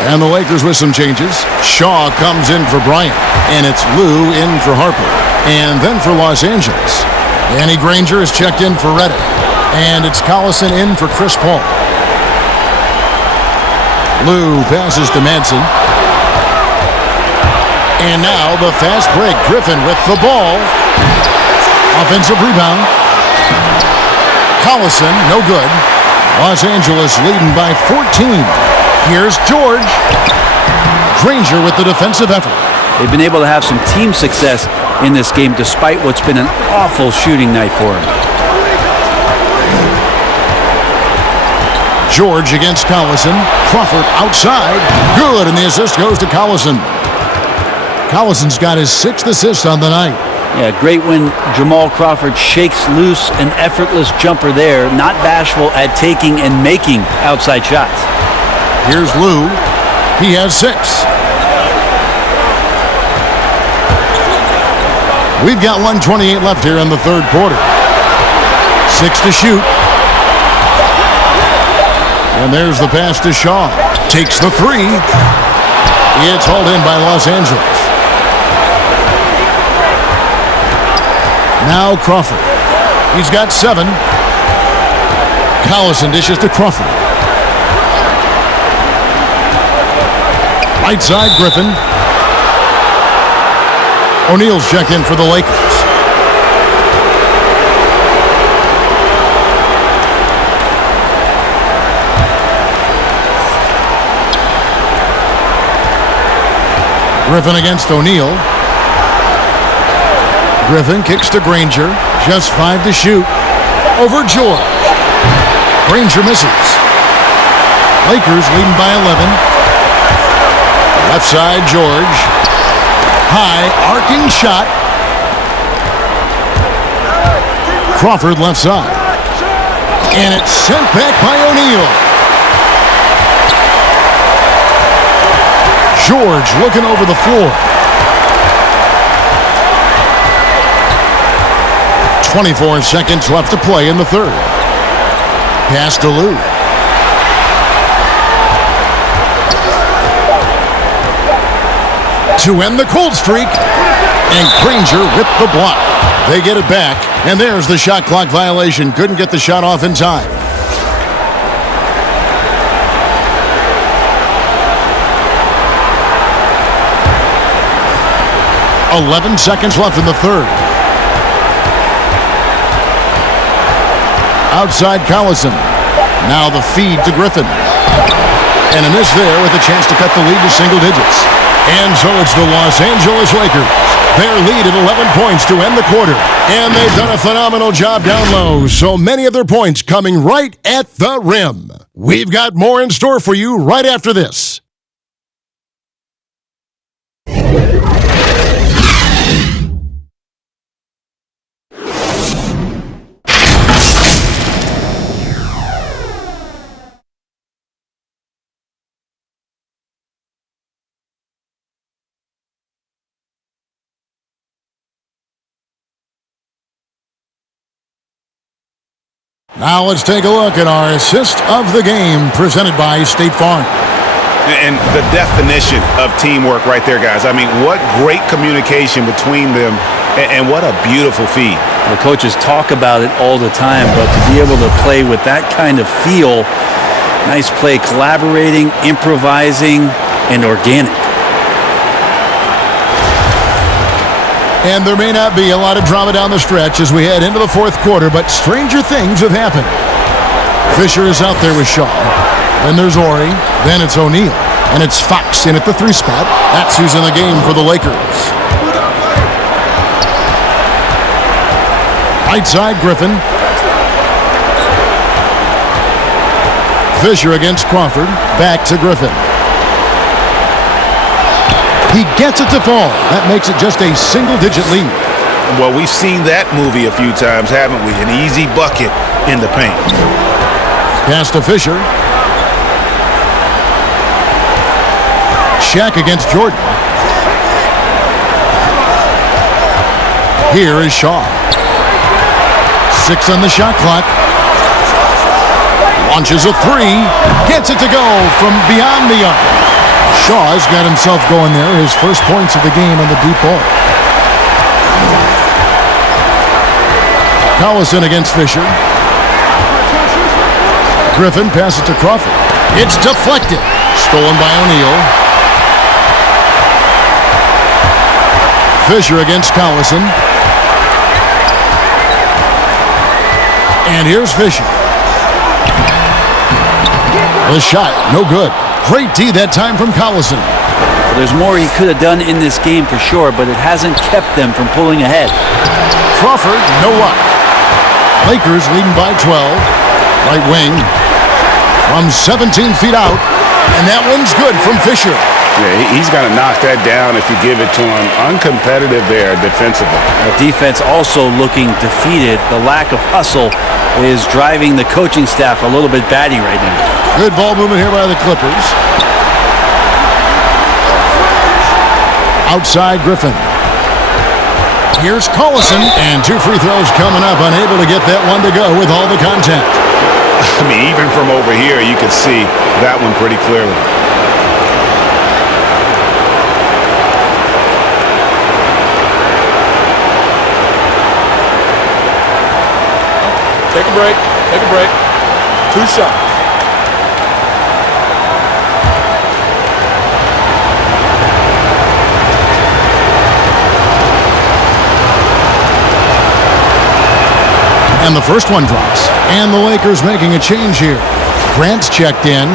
And the Lakers with some changes. Shaw comes in for Bryant. And it's Lou in for Harper. And then for Los Angeles, Danny Granger is checked in for Redick. And it's Collison in for Chris Paul. Lou passes to Manson. And now the fast break. Griffin with the ball. Offensive rebound. Collison, no good. Los Angeles leading by 14. Here's George. Granger with the defensive effort. They've been able to have some team success in this game despite what's been an awful shooting night for them. George against Collison. Crawford outside. Good, and the assist goes to Collison. Collison's got his 6th assist on the night. Yeah, great when Jamal Crawford shakes loose an effortless jumper there, not bashful at taking and making outside shots. Here's Lou. He has 6. We've got 1:28 left here in the third quarter. 6 to shoot. And there's the pass to Shaw. Takes the 3. It's hauled in by Los Angeles. Now Crawford. He's got 7. Collison dishes to Crawford. Right side, Griffin. O'Neal's checked in for the Lakers. Griffin against O'Neal. Griffin kicks to Granger. Just 5 to shoot. Over George. Granger misses. Lakers leading by 11. Left side, George. High, arcing shot. Crawford left side. And it's sent back by O'Neal. George looking over the floor. 24 seconds left to play in the third. Pass to Lou. To end the cold streak. And Granger with the block. They get it back. And there's the shot clock violation. Couldn't get the shot off in time. .11 seconds left in the third. Outside Collison. Now the feed to Griffin. And a miss there with a chance to cut the lead to single digits. And so it's the Los Angeles Lakers. Their lead at 11 points to end the quarter. And they've done a phenomenal job down low. So many of their points coming right at the rim. We've got more in store for you right after this. Now let's take a look at our assist of the game presented by State Farm. And the definition of teamwork right there, guys. I mean, what great communication between them, and what a beautiful feed. The coaches talk about it all the time, but to be able to play with that kind of feel, nice play, collaborating, improvising, and organic. And there may not be a lot of drama down the stretch as we head into the fourth quarter, but stranger things have happened. Fisher is out there with Shaw. Then there's Ori. Then it's O'Neal. And it's Fox in at the 3 spot. That's who's in the game for the Lakers. Right side, Griffin. Fisher against Crawford. Back to Griffin. He gets it to fall. That makes it just a single-digit lead. Well, we've seen that movie a few times, haven't we? An easy bucket in the paint. Pass to Fisher. Shaq against Jordan. Here is Shaw. 6 on the shot clock. Launches a 3. Gets it to go from beyond the arc. Shaw's got himself going there. His first points of the game on the deep ball. Collison against Fisher. Griffin passes to Crawford. It's deflected. Stolen by O'Neal. Fisher against Collison. And here's Fisher. The shot, no good. Great D that time from Collison. There's more he could have done in this game for sure, but it hasn't kept them from pulling ahead. Crawford, no luck. Lakers leading by 12. Right wing from 17 feet out. And that one's good from Fisher. Yeah, he's going to knock that down if you give it to him. Uncompetitive there defensively. The defense also looking defeated. The lack of hustle is driving the coaching staff a little bit batty right now. Good ball movement here by the Clippers. Outside Griffin. Here's Collison, and 2 free throws coming up. Unable to get that one to go with all the contact. I mean, even from over here, you can see that one pretty clearly. Take a break. Take a break. 2 shots. And the first one drops. And the Lakers making a change here. Grant's checked in.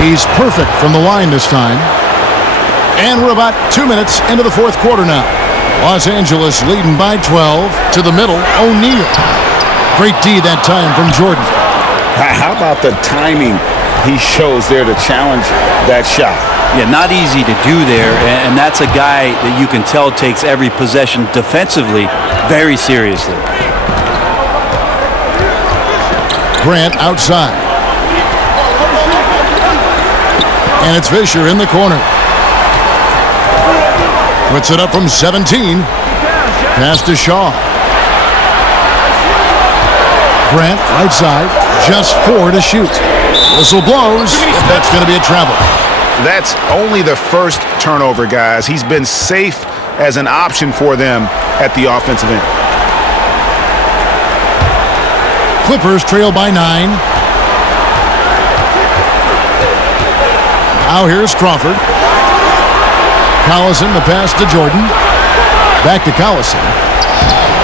He's perfect from the line this time. And we're about 2 minutes into the fourth quarter now. Los Angeles leading by 12 to the middle. O'Neal. Great D that time from Jordan. How about the timing he shows there to challenge that shot? Yeah, not easy to do there, and that's a guy that you can tell takes every possession defensively very seriously. Grant outside. And it's Fisher in the corner. Puts it up from 17. Pass to Shaw. Grant, right side. Just 4 to shoot. Whistle blows. That's going to be a travel. That's only the first turnover, guys. He's been safe as an option for them at the offensive end. Clippers trail by 9. Now here's Crawford. Collison, the pass to Jordan. Back to Collison.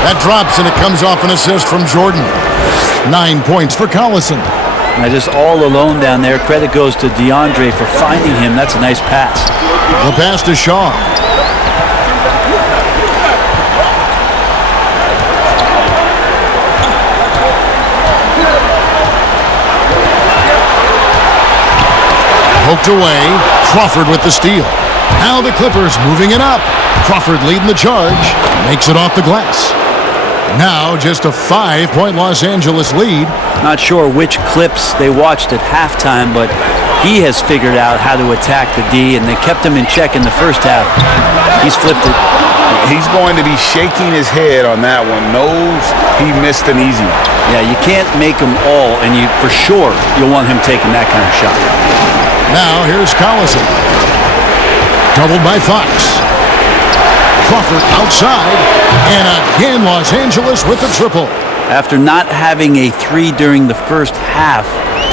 That drops, and it comes off an assist from Jordan. 9 points for Collison. Now just all alone down there. Credit goes to DeAndre for finding him. That's a nice pass. The pass to Shaw. Poked away. Crawford with the steal. Now the Clippers moving it up. Crawford leading the charge. Makes it off the glass. Now just a 5-point Los Angeles lead. Not sure which clips they watched at halftime, but he has figured out how to attack the D, and they kept him in check in the first half. He's flipped it. He's going to be shaking his head on that one. Knows he missed an easy one. Yeah, you can't make them all, and you for sure you'll want him taking that kind of shot. Now here's Collison. Doubled by Fox. Crawford outside. And again, Los Angeles with the triple. After not having a 3 during the first half,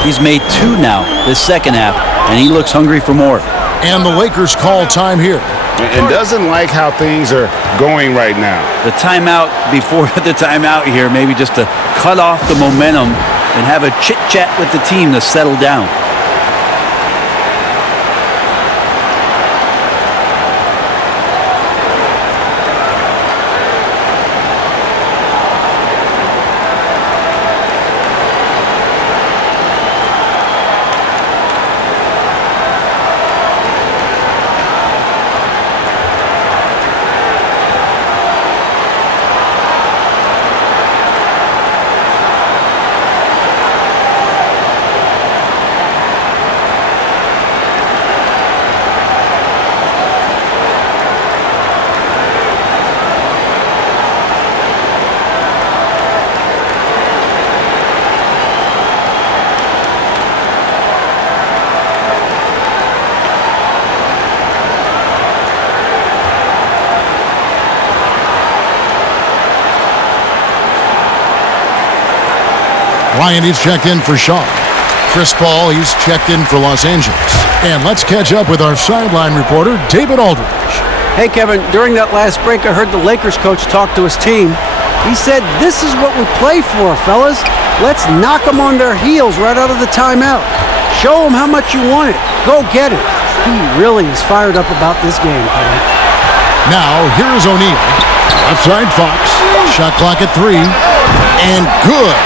he's made 2 now this second half, and he looks hungry for more. And the Lakers call time here. And doesn't like how things are going right now. The timeout before the timeout here, maybe just to cut off the momentum and have a chit-chat with the team to settle down. Bryant, he's checked in for Shaw. Chris Paul, he's checked in for Los Angeles. And let's catch up with our sideline reporter, David Aldridge. Hey, Kevin, during that last break, I heard the Lakers coach talk to his team. He said, "This is what we play for, fellas. Let's knock them on their heels right out of the timeout. Show them how much you want it. Go get it." He really is fired up about this game, Kevin. Now, here's O'Neal. Outside Fox. Shot clock at 3. And good,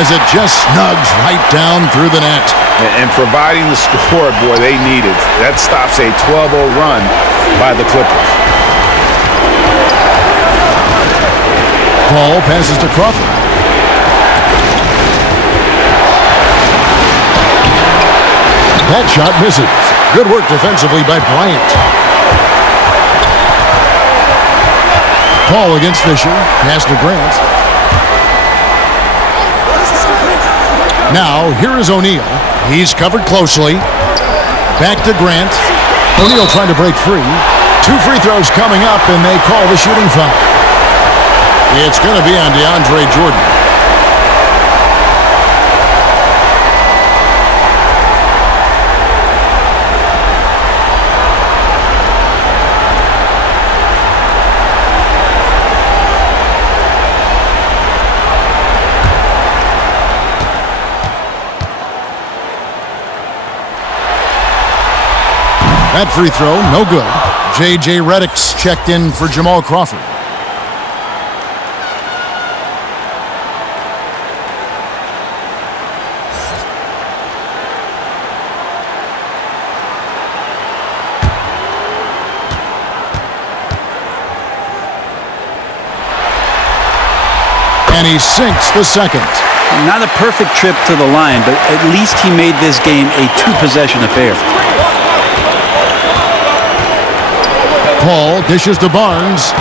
as it just snugs right down through the net. And providing the score, boy, they needed. That stops a 12-0 run by the Clippers. Paul passes to Crawford. That shot misses. Good work defensively by Bryant. Paul against Fisher. Pass to Grant. Now, here is O'Neal. He's covered closely. Back to Grant. O'Neal trying to break free. 2 free throws coming up, and they call the shooting foul. It's going to be on DeAndre Jordan. That free throw, no good. J.J. Redick's checked in for Jamal Crawford. And he sinks the second. Not a perfect trip to the line, but at least he made this game a 2-possession affair. Paul dishes to Barnes.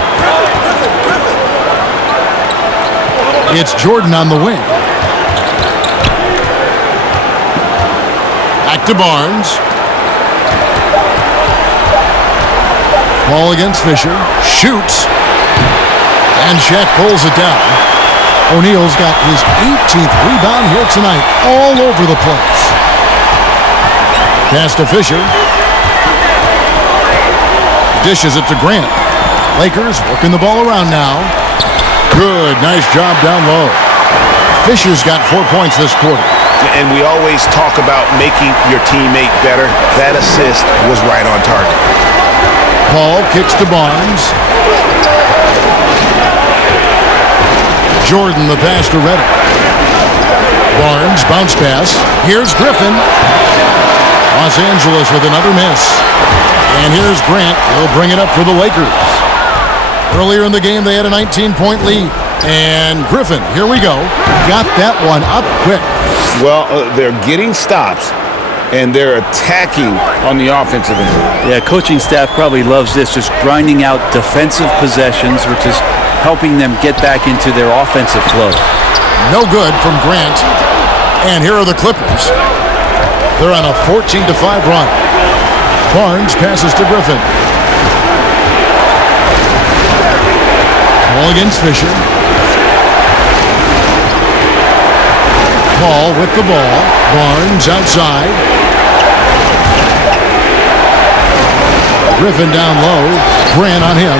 It's Jordan on the wing. Back to Barnes. Paul against Fisher. Shoots. And Shaq pulls it down. O'Neal's got his 18th rebound here tonight, all over the place. Pass to Fisher. Dishes it to Grant. Lakers working the ball around now. Good, nice job down low. Fisher's got 4 points this quarter. And we always talk about making your teammate better. That assist was right on target. Paul kicks to Barnes. Jordan the pass to Redick. Barnes bounce pass. Here's Griffin. Los Angeles with another miss. And here's Grant. He'll bring it up for the Lakers. Earlier in the game, they had a 19-point lead. And Griffin, here we go, got that one up quick. Well, they're getting stops, and they're attacking on the offensive end. Yeah, coaching staff probably loves this, just grinding out defensive possessions, which is helping them get back into their offensive flow. No good from Grant. And here are the Clippers. They're on a 14-5 run. Barnes passes to Griffin. Paul against Fisher. Paul with the ball. Barnes outside. Griffin down low. Grant on him.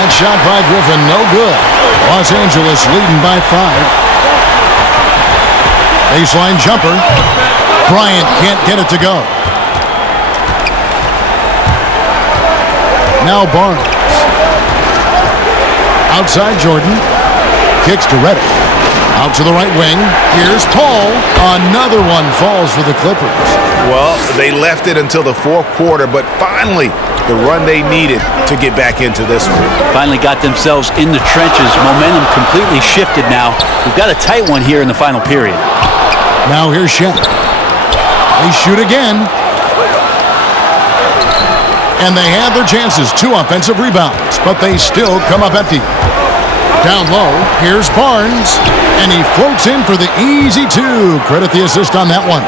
That shot by Griffin, no good. Los Angeles leading by 5. Baseline jumper. Bryant can't get it to go. Now Barnes. Outside Jordan. Kicks to Redick. Out to the right wing. Here's Paul. Another one falls for the Clippers. Well, they left it until the fourth quarter, but finally the run they needed to get back into this one. Finally got themselves in the trenches. Momentum completely shifted now. We've got a tight one here in the final period. Now here's Shaq. They shoot again. And they had their chances. 2 offensive rebounds, but they still come up empty. Down low, here's Barnes, and he floats in for the easy 2. Credit the assist on that one.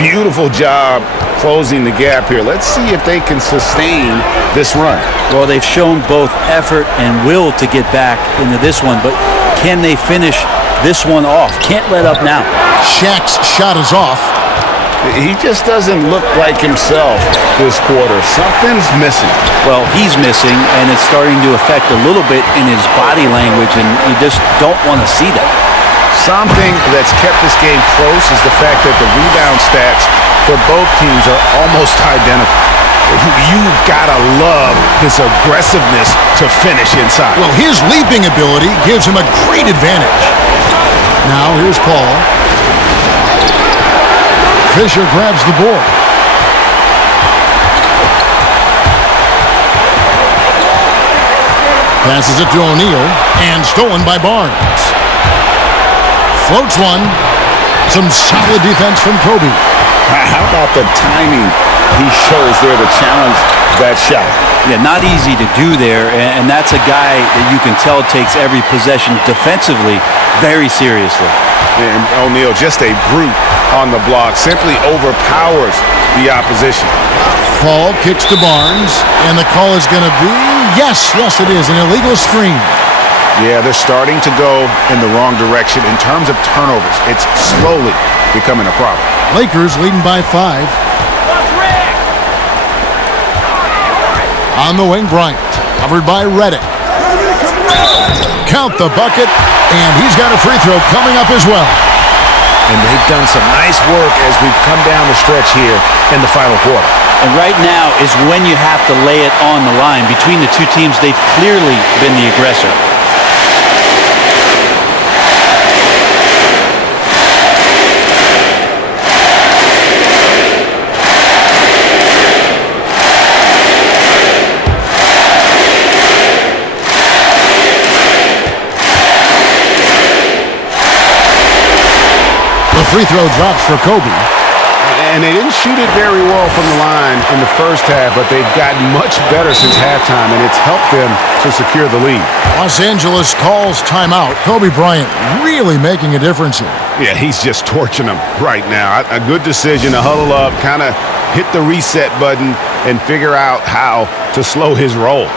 Beautiful job closing the gap here. Let's see if they can sustain this run. Well, they've shown both effort and will to get back into this one, but can they finish this one off. Can't let up now. Shaq's shot is off. He just doesn't look like himself this quarter. Something's missing. Well, he's missing, and it's starting to affect a little bit in his body language, and you just don't want to see that. Something that's kept this game close is the fact that the rebound stats for both teams are almost identical. You've got to love his aggressiveness to finish inside. Well, his leaping ability gives him a great advantage. Now here's Paul. Fisher grabs the board. Passes it to O'Neal, and stolen by Barnes. Floats one. Some solid defense from Kobe. How about the timing he shows there to challenge that shot? Yeah, not easy to do there, and that's a guy that you can tell takes every possession defensively very seriously. And O'Neal, just a brute on the block, simply overpowers the opposition. Paul kicks to Barnes, and the call is going to be, yes, it is, an illegal screen. Yeah, they're starting to go in the wrong direction in terms of turnovers. It's slowly becoming a problem. Lakers leading by 5. On the wing, Bryant, covered by Redick. Count the bucket, and he's got a free throw coming up as well. And they've done some nice work as we've come down the stretch here in the final quarter. And right now is when you have to lay it on the line. Between the two teams, they've clearly been the aggressor. Free throw drops for Kobe. And they didn't shoot it very well from the line in the first half, but they've gotten much better since halftime, and it's helped them to secure the lead. Los Angeles calls timeout. Kobe Bryant really making a difference here. Yeah, he's just torching them right now. A good decision to huddle up, kind of hit the reset button, and figure out how to slow his roll.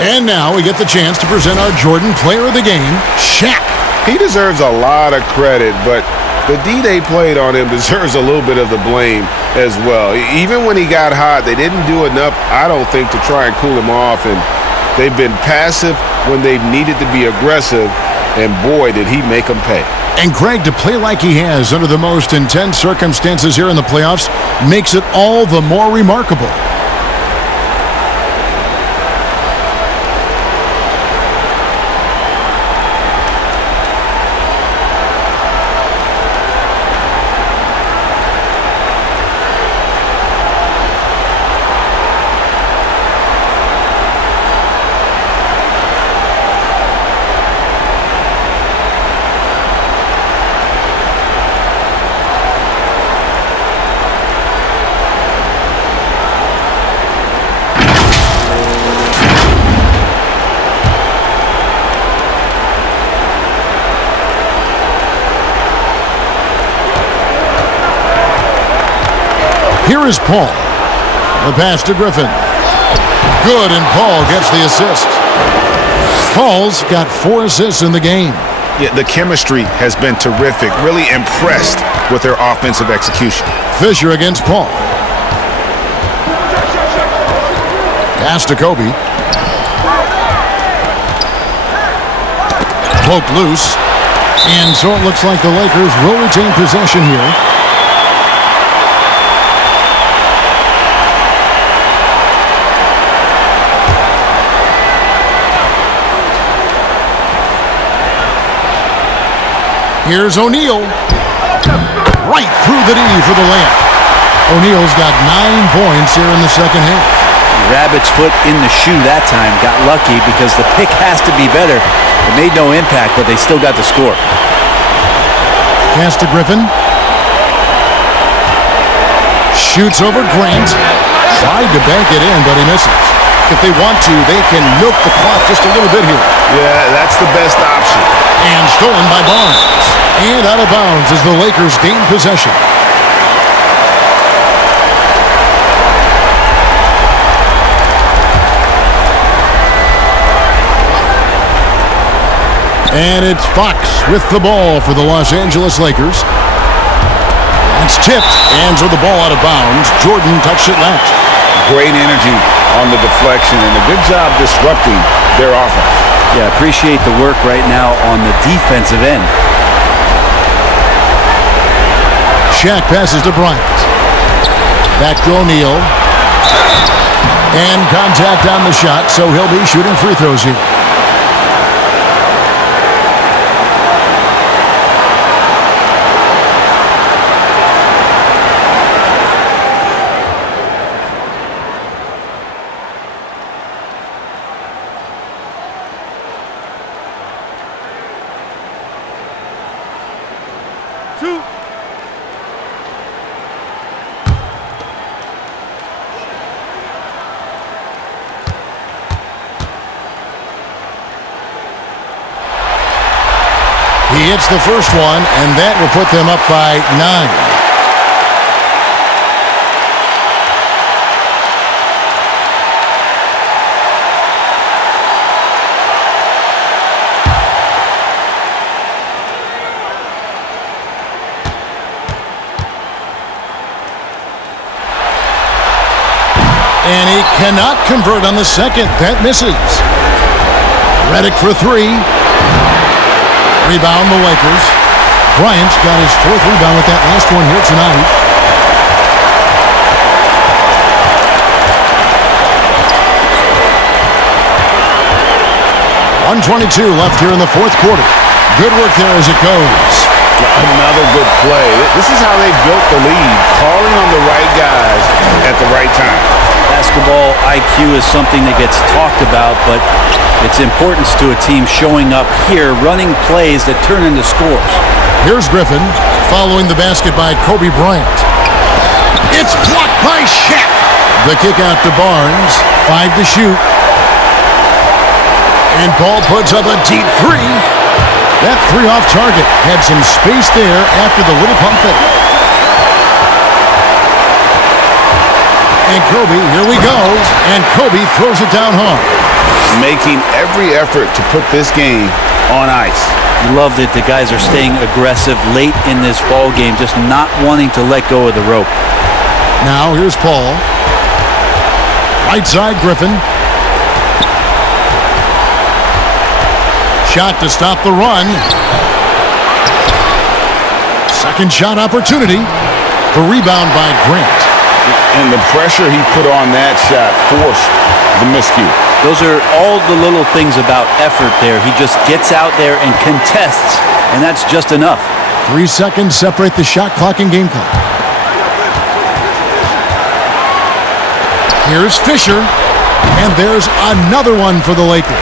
And now we get the chance to present our Jordan Player of the Game, Shaq. He deserves a lot of credit, but the D they played on him deserves a little bit of the blame as well. Even when he got hot, they didn't do enough, I don't think, to try and cool him off. And they've been passive when they've needed to be aggressive, and boy, did he make them pay. And Greg, to play like he has under the most intense circumstances here in the playoffs makes it all the more remarkable. Here is Paul. The pass to Griffin. Good, and Paul gets the assist. Paul's got 4 assists in the game. Yeah, the chemistry has been terrific. Really impressed with their offensive execution. Fisher against Paul. Pass to Kobe. Poked loose. And so it looks like the Lakers will retain possession here. Here's O'Neal. Right through the knee for the layup. O'Neal's got 9 points here in the second half. Rabbit's foot in the shoe that time. Got lucky because the pick has to be better. It made no impact, but they still got the score. Pass to Griffin. Shoots over Grant. Tried to bank it in, but he misses. If they want to, they can milk the clock just a little bit here. Yeah, that's the best option. And stolen by Barnes. And out of bounds as the Lakers gain possession. And it's Fox with the ball for the Los Angeles Lakers. That's tipped, and so the ball out of bounds. Jordan touched it last. Great energy on the deflection and a good job disrupting their offense. Yeah, appreciate the work right now on the defensive end. Shaq passes to Bryant. Back to O'Neal. And contact on the shot, so he'll be shooting free throws here. He hits the first one, and that will put them up by 9. And he cannot convert on the second. That misses. Redick for 3. Rebound the Lakers. Bryant's got his 4th rebound with that last one here tonight. .122 left here in the 4th quarter. Good work there as it goes. Another good play. This is how they built the lead, calling on the right guys at the right time. Basketball IQ is something that gets talked about, but its importance to a team showing up here, running plays that turn into scores. Here's Griffin following the basket by Kobe Bryant. It's blocked by Shaq. The kick out to Barnes. 5 to shoot. And Paul puts up a deep 3. That 3 off target. Had some space there after the little pump fake. And Kobe, here we go. And Kobe throws it down hard. Making every effort to put this game on ice. Love that the guys are staying aggressive late in this ball game, just not wanting to let go of the rope. Now here's Paul. Right side Griffin. Shot to stop the run. Second shot opportunity. The rebound by Grant. And the pressure he put on that shot forced the miscue. Those are all the little things about effort there. He just gets out there and contests, and that's just enough. 3 seconds separate the shot clock and game clock. Here's Fisher, and there's another one for the Lakers.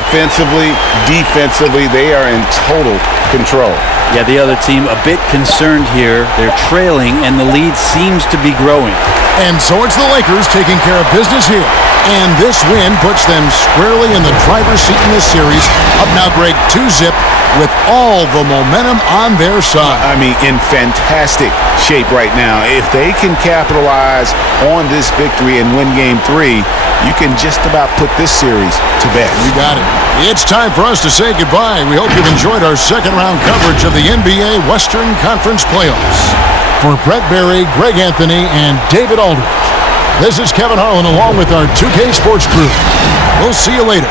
Offensively, defensively, they are in total control. Yeah, the other team a bit concerned here. They're trailing, and the lead seems to be growing. And so it's the Lakers taking care of business here. And this win puts them squarely in the driver's seat in this series. Up now, Greg, 2-zip with all the momentum on their side. I mean, in fantastic shape right now. If they can capitalize on this victory and win Game 3, you can just about put this series to bed. You got it. It's time for us to say goodbye. We hope you've enjoyed our second-round coverage of the NBA Western Conference Playoffs. For Brett Berry, Greg Anthony, and David Aldridge, this is Kevin Harlan along with our 2K Sports crew. We'll see you later.